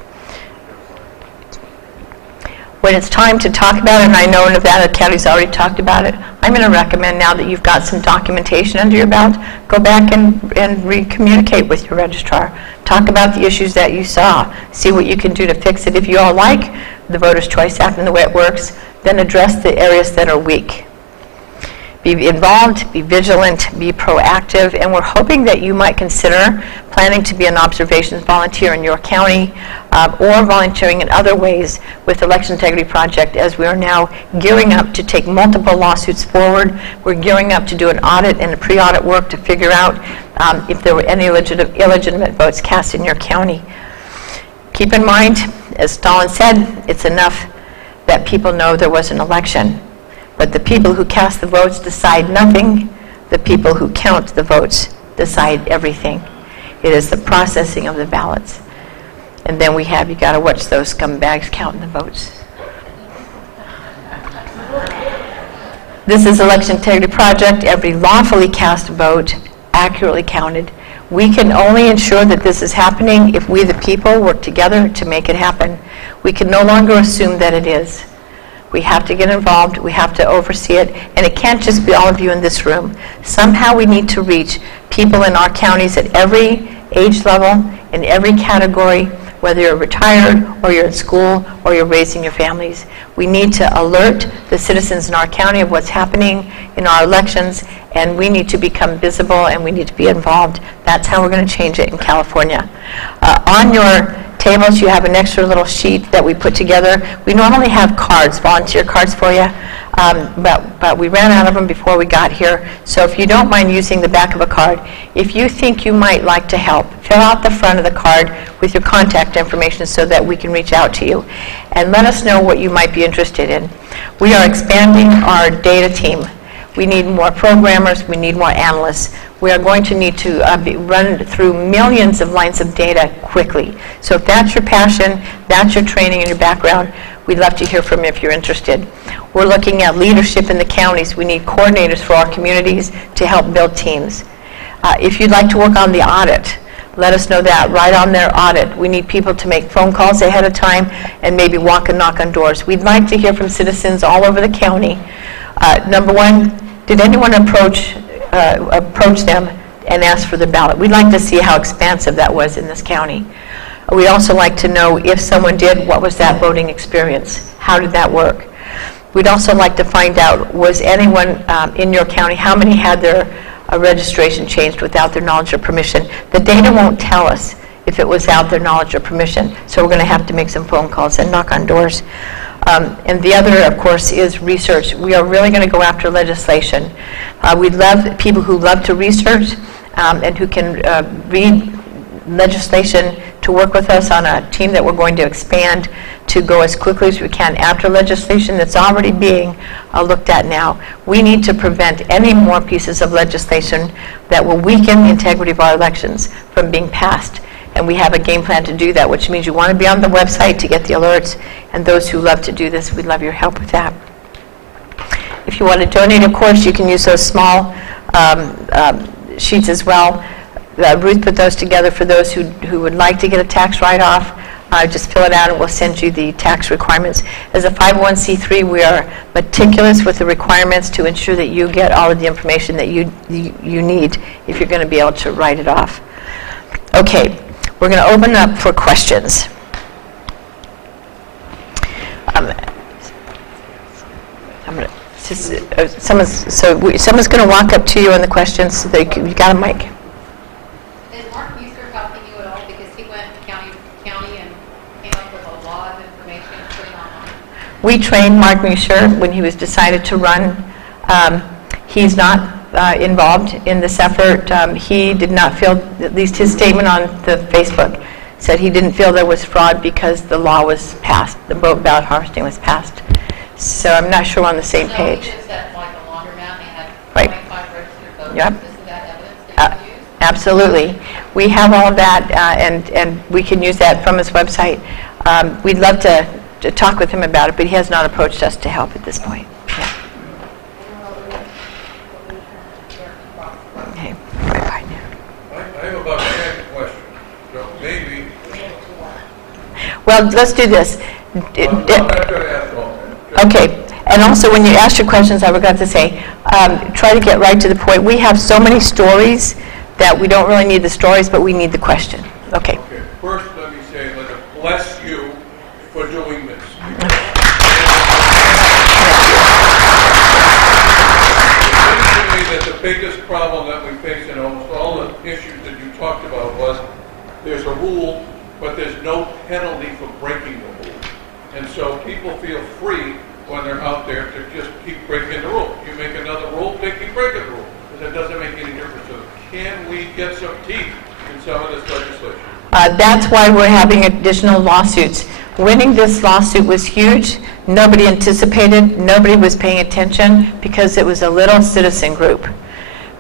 When it's time to talk about it, and I know Nevada County's already talked about it, I'm going to recommend now that you've got some documentation under your belt, go back and re-communicate with your registrar. Talk about the issues that you saw. See what you can do to fix it. If you all like the Voters' Choice Act and the way it works, then address the areas that are weak. Be involved, be vigilant, be proactive, and we're hoping that you might consider planning to be an observations volunteer in your county or volunteering in other ways with Election Integrity Project, as we are now gearing up to take multiple lawsuits forward. We're gearing up to do an audit and a pre-audit work to figure out if there were any illegitimate votes cast in your county. Keep in mind, as Stalin said, it's enough that people know there was an election. But the people who cast the votes decide nothing. The people who count the votes decide everything. It is the processing of the ballots. And then you got to watch those scumbags counting the votes. This is Election Integrity Project. Every lawfully cast vote, accurately counted. We can only ensure that this is happening if we, the people, work together to make it happen. We can no longer assume that it is. We have to get involved, we have to oversee it, and it can't just be all of you in this room. Somehow we need to reach people in our counties at every age level, in every category, whether you're retired, or you're in school, or you're raising your families. We need to alert the citizens in our county of what's happening in our elections, and we need to become visible, and we need to be involved. That's how we're going to change it in California. On your tables, you have an extra little sheet that we put together. We normally have cards, volunteer cards for you, but we ran out of them before we got here. So if you don't mind using the back of a card, if you think you might like to help, fill out the front of the card with your contact information so that we can reach out to you. And let us know what you might be interested in. We are expanding our data team. We need more programmers, we need more analysts. We are going to need to run through millions of lines of data quickly. So if that's your passion, that's your training and your background, we'd love to hear from you if you're interested. We're looking at leadership in the counties. We need coordinators for our communities to help build teams. If you'd like to work on the audit, let us know that right on their audit. We need people to make phone calls ahead of time and maybe walk and knock on doors. We'd like to hear from citizens all over the county. Number one, did anyone approach them and ask for the ballot? We'd like to see how expansive that was in this county. We'd also like to know if someone did, what was that voting experience? How did that work? We'd also like to find out, was anyone in your county, how many had their registration changed without their knowledge or permission? The data won't tell us if it was without their knowledge or permission, so we're going to have to make some phone calls and knock on doors. And the other, of course, is research. We are really going to go after legislation. We'd love people who love to research and who can read legislation to work with us on a team that we're going to expand to go as quickly as we can after legislation that's already being looked at now. We need to prevent any more pieces of legislation that will weaken the integrity of our elections from being passed. And we have a game plan to do that, which means you want to be on the website to get the alerts. And those who love to do this, we'd love your help with that. If you want to donate, of course, you can use those small sheets as well. Ruth put those together for those who would like to get a tax write-off. Just fill it out and we'll send you the tax requirements. As a 501c3, we are meticulous with the requirements to ensure that you get all of the information that you need if you're going to be able to write it off. Okay, we're going to open up for questions. Someone's going to walk up to you on the questions so that you got a mic. Is Mark Mueser helping you at all? Because he went county to county and came up with a lot of information to put online. We trained Mark Mueser when he was decided to run. He's not involved in this effort. He did not feel, at least his statement on the Facebook said he didn't feel there was fraud because the law was passed, the ballot harvesting was passed. So I'm not sure we're on the same page. So he just said like a laundromat and they had Right. 25 registered voters. Yep. Is that evidence that you use? Absolutely. We have all of that, and we can use that from his website. We'd love to talk with him about it, but he has not approached us to help at this point. Yeah. Okay. Bye-bye. I have about 10 questions, so maybe, Well, let's do this. I'm not going to ask all that. Okay, and also when you ask your questions, I forgot to say, try to get right to the point. We have so many stories that we don't really need the stories, but we need the question. Okay. Okay, first let me say, let us bless you for doing this. It seems to me that the biggest problem that we face in almost all the issues that you talked about was there's a rule, but there's no penalty for breaking the rule. And so people feel free when they're out there to just keep breaking the rule. You make another rule, they keep breaking the rule. Because it doesn't make any difference to them. Can we get some teeth in some of this legislation? That's why we're having additional lawsuits. Winning this lawsuit was huge. Nobody anticipated, nobody was paying attention because it was a little citizen group.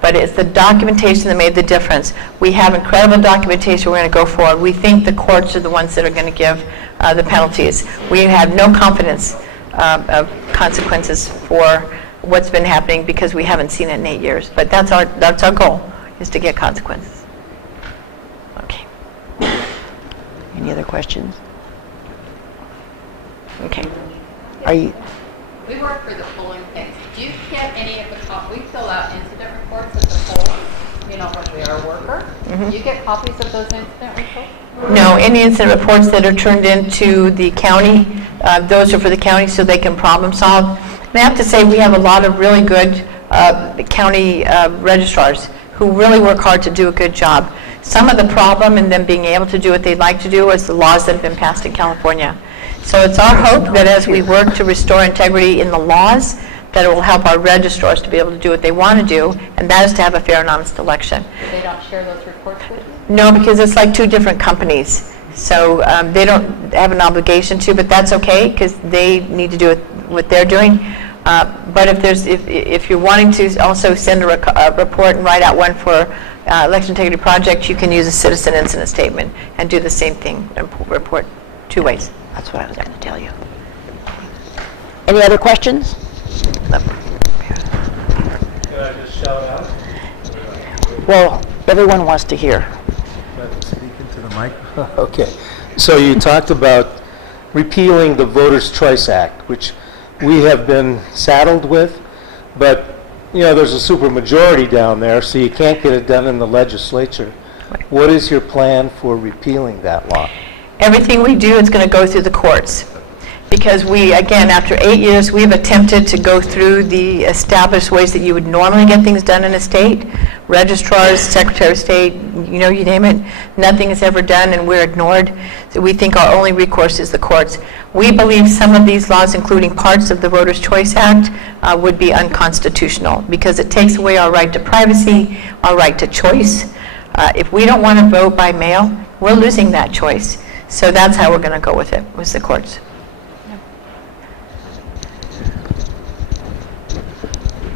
But it's the documentation that made the difference. We have incredible documentation. We're going to go forward. We think the courts are the ones that are going to give the penalties. We have no confidence of consequences for what's been happening because we haven't seen it in 8 years. But that's our goal, is to get consequences. Any other questions? Okay. Are you, We work for the polling things. Do you get any of the we fill out incident reports at the polls, you know, when we are a worker? Do you get copies of those incident reports? No, any incident reports that are turned into the county, those are for the county so they can problem solve. And I have to say we have a lot of really good county registrars who really work hard to do a good job. Some of the problem in them being able to do what they'd like to do is the laws that have been passed in California. So it's our hope that as we work to restore integrity in the laws, that it will help our registrars to be able to do what they want to do, and that is to have a fair and honest election. So they don't share those reports with you? No, because it's like two different companies. So they don't have an obligation to, but that's okay because they need to do what they're doing. But if you're wanting to also send a report and write out one for Election Integrity Project, you can use a citizen incident statement and do the same thing and report two ways. that's what I was going to tell you. Any other questions? Can I just shout out? Well, everyone wants to hear. Speak into the mic. Okay. So you talked about repealing the Voters' Choice Act, which we have been saddled with, but you know there's a supermajority down there, so you can't get it done in the legislature. Right. What is your plan for repealing that law? Everything we do is going to go through the courts. Because we, again, after 8 years, we've attempted to go through the established ways that you would normally get things done in a state. Registrars, Secretary of State, you know, you name it. Nothing is ever done and we're ignored. So we think our only recourse is the courts. We believe some of these laws, including parts of the Voters' Choice Act, would be unconstitutional because it takes away our right to privacy, our right to choice. If we don't want to vote by mail, we're losing that choice. So that's how we're going to go with it, with the courts.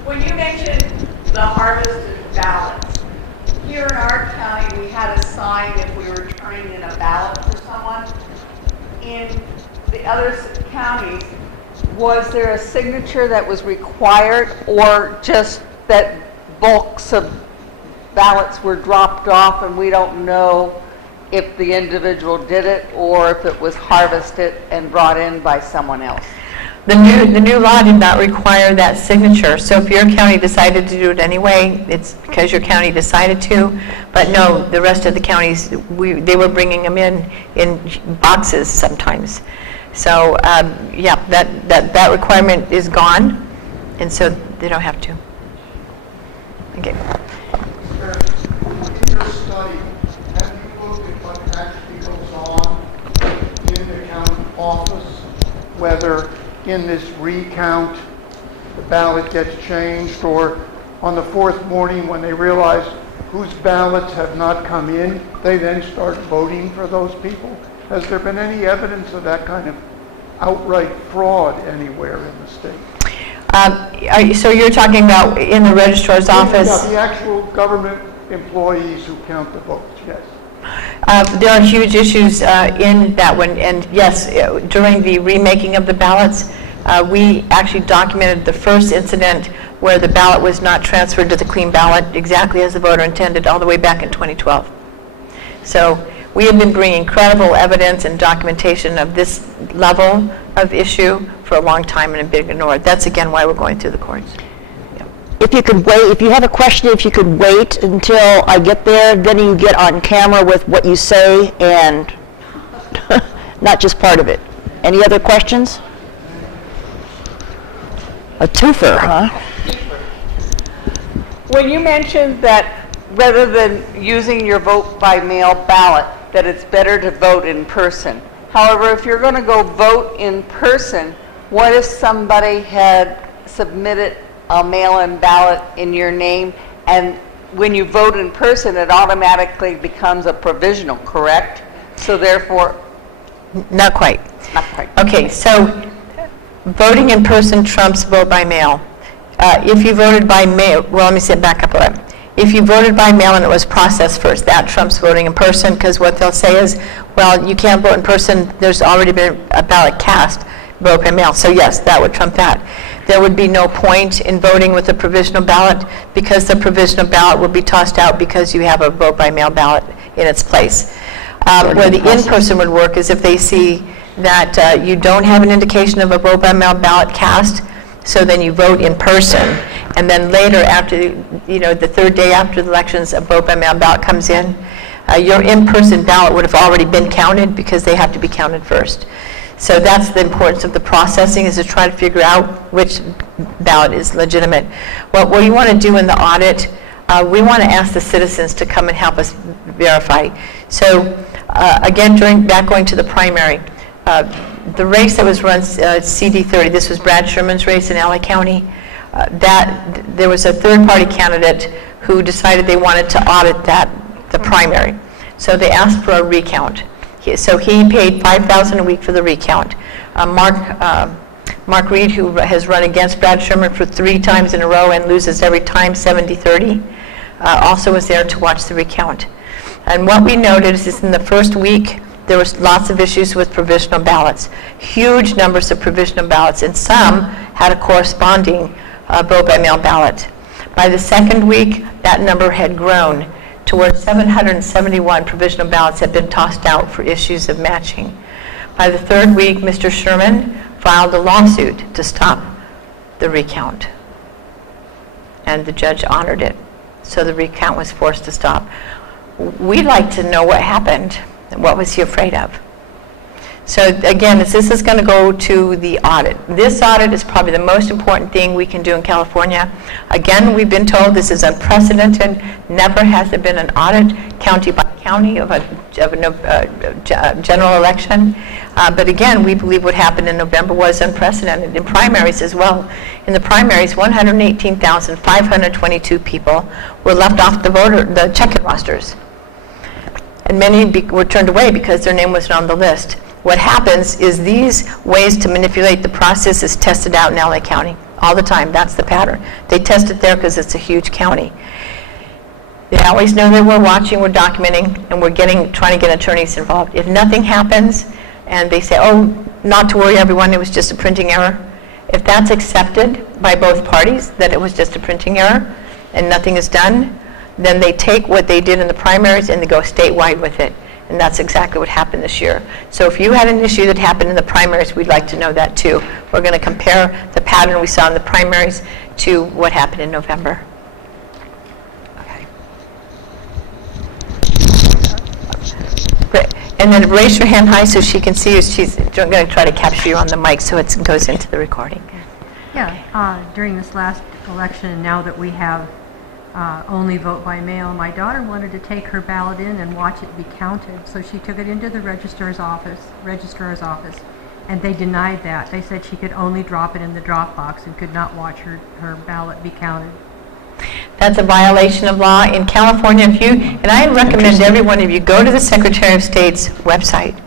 When you mentioned the harvested ballots, here in our county, we had a sign if we were turning in a ballot for someone. In the other counties, was there a signature that was required or just that bulks of ballots were dropped off and we don't know if the individual did it or if it was harvested and brought in by someone else? The new law did not require that signature. So if your county decided to do it anyway, it's because your county decided to. But no, the rest of the counties, they were bringing them in boxes sometimes. So yeah, that requirement is gone, and so they don't have to. Okay. In your study, have you looked at what actually goes on in the county office, whether in this recount the ballot gets changed, or on the fourth morning when they realize whose ballots have not come in, they then start voting for those people? Has there been any evidence of that kind of outright fraud anywhere in the state? So you're talking about in the registrar's office? Yeah, the actual government employees who count the votes, yes. There are huge issues in that one, and yes, during the remaking of the ballots, we actually documented the first incident where the ballot was not transferred to the clean ballot exactly as the voter intended all the way back in 2012. So we have been bringing credible evidence and documentation of this level of issue for a long time and have been ignored. That's again why we're going through the courts. If you could wait, if you have a question, if you could wait until I get there, then you get on camera with what you say and not just part of it. Any other questions? A twofer, huh? When you mentioned that rather than using your vote by mail ballot, that it's better to vote in person. However, if you're going to go vote in person, what if somebody had submitted a mail-in ballot in your name, and when you vote in person, it automatically becomes a provisional, correct? So therefore, Not quite. not quite. Okay, so voting in person trumps vote by mail. If you voted by mail, well, let me back up a little. If you voted by mail and it was processed first, that trumps voting in person, because what they'll say is, well, you can't vote in person, there's already been a ballot cast, vote by mail. So yes, that would trump that. There would be no point in voting with a provisional ballot because the provisional ballot will be tossed out because you have a vote by mail ballot in its place. Where the in-person would work is if they see that you don't have an indication of a vote-by-mail ballot cast, so then you vote in person, and then later, after, the third day after the elections, a vote-by-mail ballot comes in, your in-person ballot would have already been counted because they have to be counted first. So that's the importance of the processing, is to try to figure out which ballot is legitimate. What we want to do in the audit, we want to ask the citizens to come and help us verify. So again, going to the primary, the race that was run CD30, this was Brad Sherman's race in LA County, there was a third-party candidate who decided they wanted to audit the primary. So they asked for a recount. So he paid $5,000 a week for the recount. Mark Reed, who has run against Brad Sherman for 3 times in a row and loses every time 70-30, also was there to watch the recount. And what we noticed is in the first week, there was lots of issues with provisional ballots, huge numbers of provisional ballots, and some had a corresponding vote-by-mail ballot. By the second week, that number had grown to where 771 provisional ballots had been tossed out for issues of matching. By the third week, Mr. Sherman filed a lawsuit to stop the recount, and the judge honored it. So the recount was forced to stop. We'd like to know what happened. What was he afraid of? So again, this is going to go to the audit. This audit is probably the most important thing we can do in California. Again, we've been told this is unprecedented. Never has there been an audit county by county of a general election. But again, we believe what happened in November was unprecedented. In primaries as well. In the primaries, 118,522 people were left off the check-in rosters. And many were turned away because their name wasn't on the list. What happens is these ways to manipulate the process is tested out in LA County all the time. That's the pattern. They test it there because it's a huge county. They always know that we're watching, we're documenting, and we're trying to get attorneys involved. If nothing happens and they say, oh, not to worry everyone, it was just a printing error. If that's accepted by both parties, that it was just a printing error and nothing is done, then they take what they did in the primaries and they go statewide with it. And that's exactly what happened this year. So if you had an issue that happened in the primaries, we'd like to know that too. We're going to compare the pattern we saw in the primaries to what happened in November. Okay. Great. And then raise your hand high so she can see you. She's going to try to capture you on the mic so it goes into the recording. Yeah, during this last election, now that we have only vote by mail, my daughter wanted to take her ballot in and watch it be counted, so she took it into the registrar's office, and they denied that. They said she could only drop it in the drop box and could not watch her ballot be counted. That's a violation of law in California. And I recommend every one of you go to the Secretary of State's website,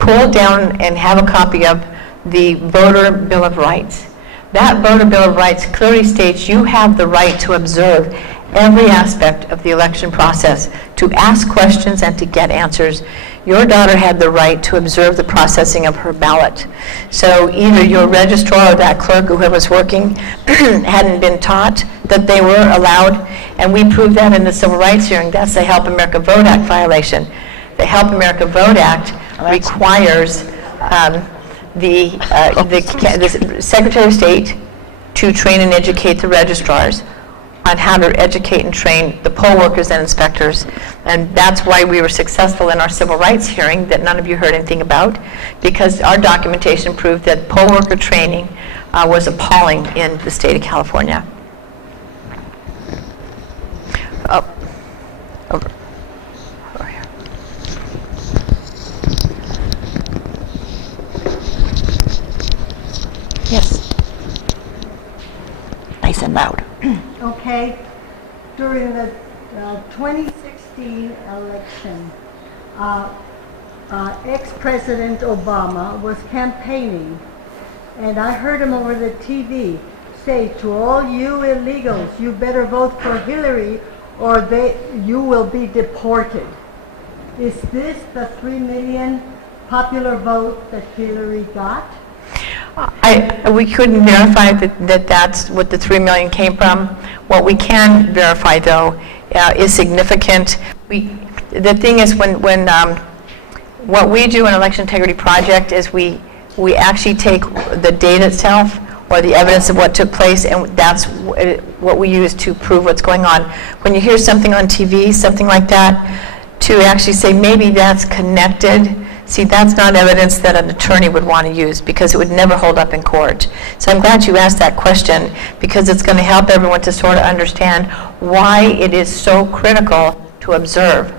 pull down and have a copy of the Voter Bill of Rights. That Voter Bill of Rights clearly states you have the right to observe every aspect of the election process, to ask questions and to get answers. Your daughter had the right to observe the processing of her ballot. So either your registrar or that clerk, whoever was working, hadn't been taught that they were allowed, and we proved that in the Civil Rights hearing. That's the Help America Vote Act violation. The Help America Vote Act requires the Secretary of State to train and educate the registrars on how to educate and train the poll workers and inspectors. And that's why we were successful in our civil rights hearing that none of you heard anything about, because our documentation proved that poll worker training was appalling in the state of California. Over here. Yes. Nice and loud. Okay. During the 2016 election, ex-President Obama was campaigning, and I heard him over the TV say to all you illegals, you better vote for Hillary or you will be deported. Is this the 3 million popular vote that Hillary got? We couldn't verify that that's what the 3 million came from. What we can verify, though, is significant. The thing is, when What we do in Election Integrity Project is we actually take the data itself or the evidence of what took place, and that's what we use to prove what's going on. When you hear something on TV, something like that, to actually say maybe that's connected, see, that's not evidence that an attorney would want to use because it would never hold up in court. So I'm glad you asked that question because it's going to help everyone to sort of understand why it is so critical to observe.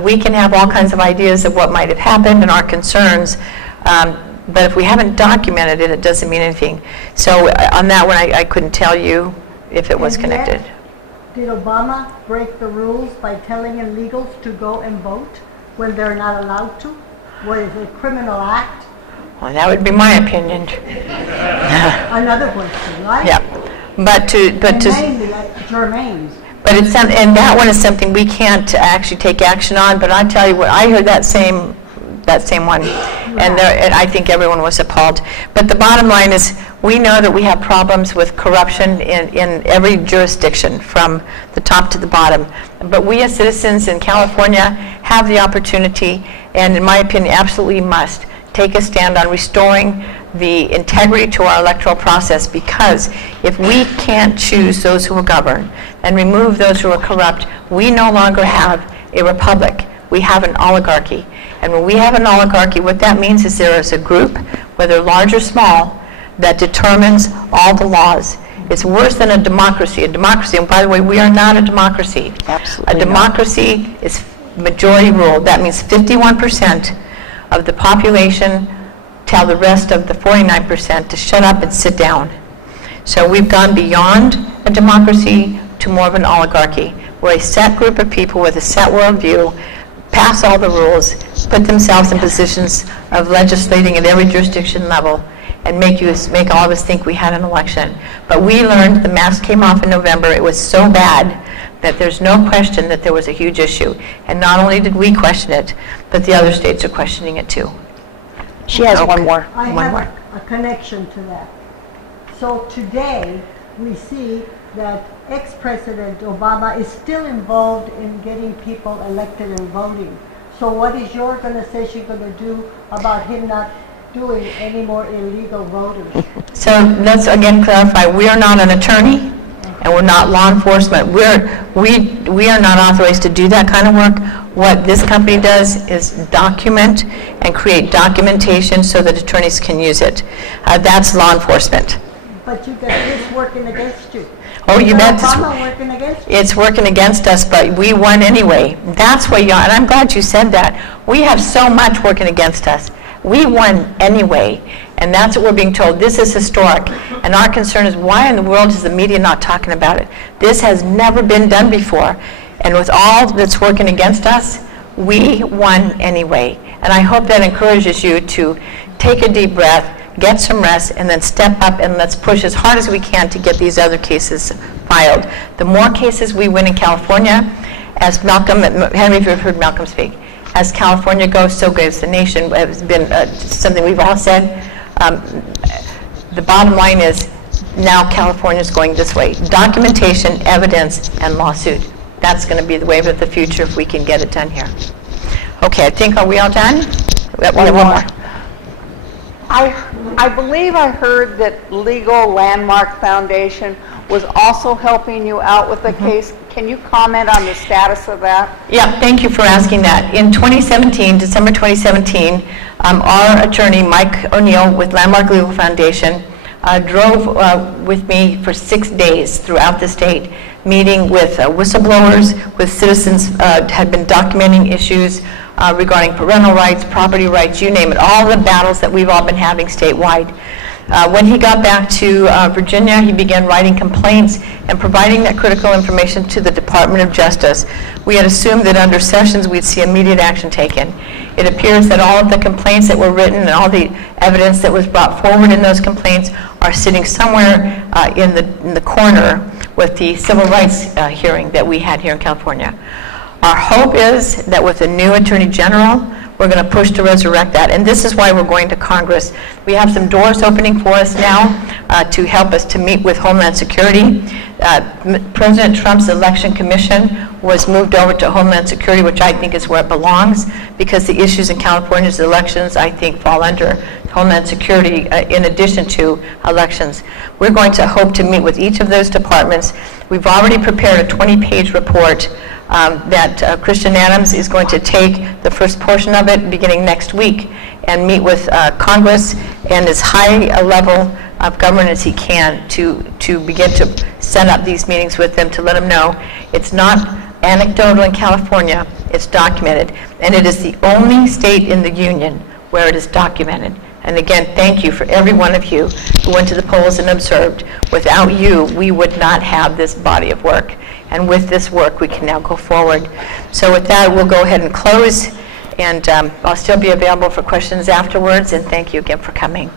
We can have all kinds of ideas of what might have happened and our concerns, but if we haven't documented it, it doesn't mean anything. So on that one, I couldn't tell you if it was And connected. yet, did Obama break the rules by telling illegals to go and vote when they're not allowed to? Was it a criminal act? Well, that would be my opinion. Another question, right? Yeah, but And mainly Germain's. But it's and that one is something we can't actually take action on. But I tell you what, I heard that same one, and I think everyone was appalled. But the bottom line is, we know that we have problems with corruption in every jurisdiction, from the top to the bottom. But we as citizens in California have the opportunity, and in my opinion, absolutely must take a stand on restoring the integrity to our electoral process, because if we can't choose those who will govern and remove those who are corrupt, we no longer have a republic. We have an oligarchy. And when we have an oligarchy, what that means is there is a group, whether large or small, that determines all the laws. It's worse than a democracy. A democracy, and by the way, we are not a democracy. Absolutely A not. democracy is majority rule. That means 51% of the population tell the rest of the 49% to shut up and sit down. So we've gone beyond a democracy to more of an oligarchy, where a set group of people with a set worldview pass all the rules, put themselves in positions of legislating at every jurisdiction level, and make all of us think we had an election. But we learned the mask came off in November. It was so bad that there's no question that there was a huge issue. And not only did we question it, but the other states are questioning it too. She has one more. I One have more. a connection to that. So today, we see that ex-President Obama is still involved in getting people elected and voting. So what is your organization going to do about him not doing any more illegal voters? So let's again clarify, we are not an attorney and we're not law enforcement. We are not authorized to do that kind of work. What this company does is document and create documentation so that attorneys can use it. That's law enforcement. But you got this working against you. Oh, you bet. Obama working against you. It's working against us, but we won anyway. That's why, and I'm glad you said that. We have so much working against us. We won anyway, and that's what we're being told. This is historic, and our concern is, why in the world is the media not talking about it? This has never been done before, and with all that's working against us, we won anyway. And I hope that encourages you to take a deep breath, get some rest, and then step up and let's push as hard as we can to get these other cases filed. The more cases we win in California, as Henry, if you've heard Malcolm speak, as California goes, so goes the nation. It's been something we've all said. The bottom line is, now California's going this way. Documentation, evidence, and lawsuit. That's going to be the wave of the future if we can get it done here. Okay, I think, are we all done? We have one more. I believe I heard that Legal Landmark Foundation was also helping you out with the case. Can you comment on the status of that? Yeah, thank you for asking that. In 2017, December 2017, our attorney, Mike O'Neill with Landmark Legal Foundation, drove with me for 6 days throughout the state, meeting with whistleblowers, with citizens, had been documenting issues regarding parental rights, property rights, you name it, all the battles that we've all been having statewide. When he got back to Virginia, he began writing complaints and providing that critical information to the Department of Justice. We had assumed that under Sessions we'd see immediate action taken. It appears that all of the complaints that were written and all the evidence that was brought forward in those complaints are sitting somewhere in the corner with the civil rights hearing that we had here in California. Our hope is that with the new Attorney General, we're going to push to resurrect that. And this is why we're going to Congress. We have some doors opening for us now to help us to meet with Homeland Security. President Trump's Election Commission was moved over to Homeland Security, which I think is where it belongs, because the issues in California's elections, I think, fall under Homeland Security in addition to elections. We're going to hope to meet with each of those departments. We've already prepared a 20-page report that Christian Adams is going to take the first portion of it beginning next week and meet with Congress and as high a level of government as he can to begin to set up these meetings with them to let them know it's not anecdotal in California, it's documented, and it is the only state in the union where it is documented. And again, thank you for every one of you who went to the polls and observed. Without you, we would not have this body of work. And with this work, we can now go forward. So with that, we'll go ahead and close, and I'll still be available for questions afterwards, and thank you again for coming.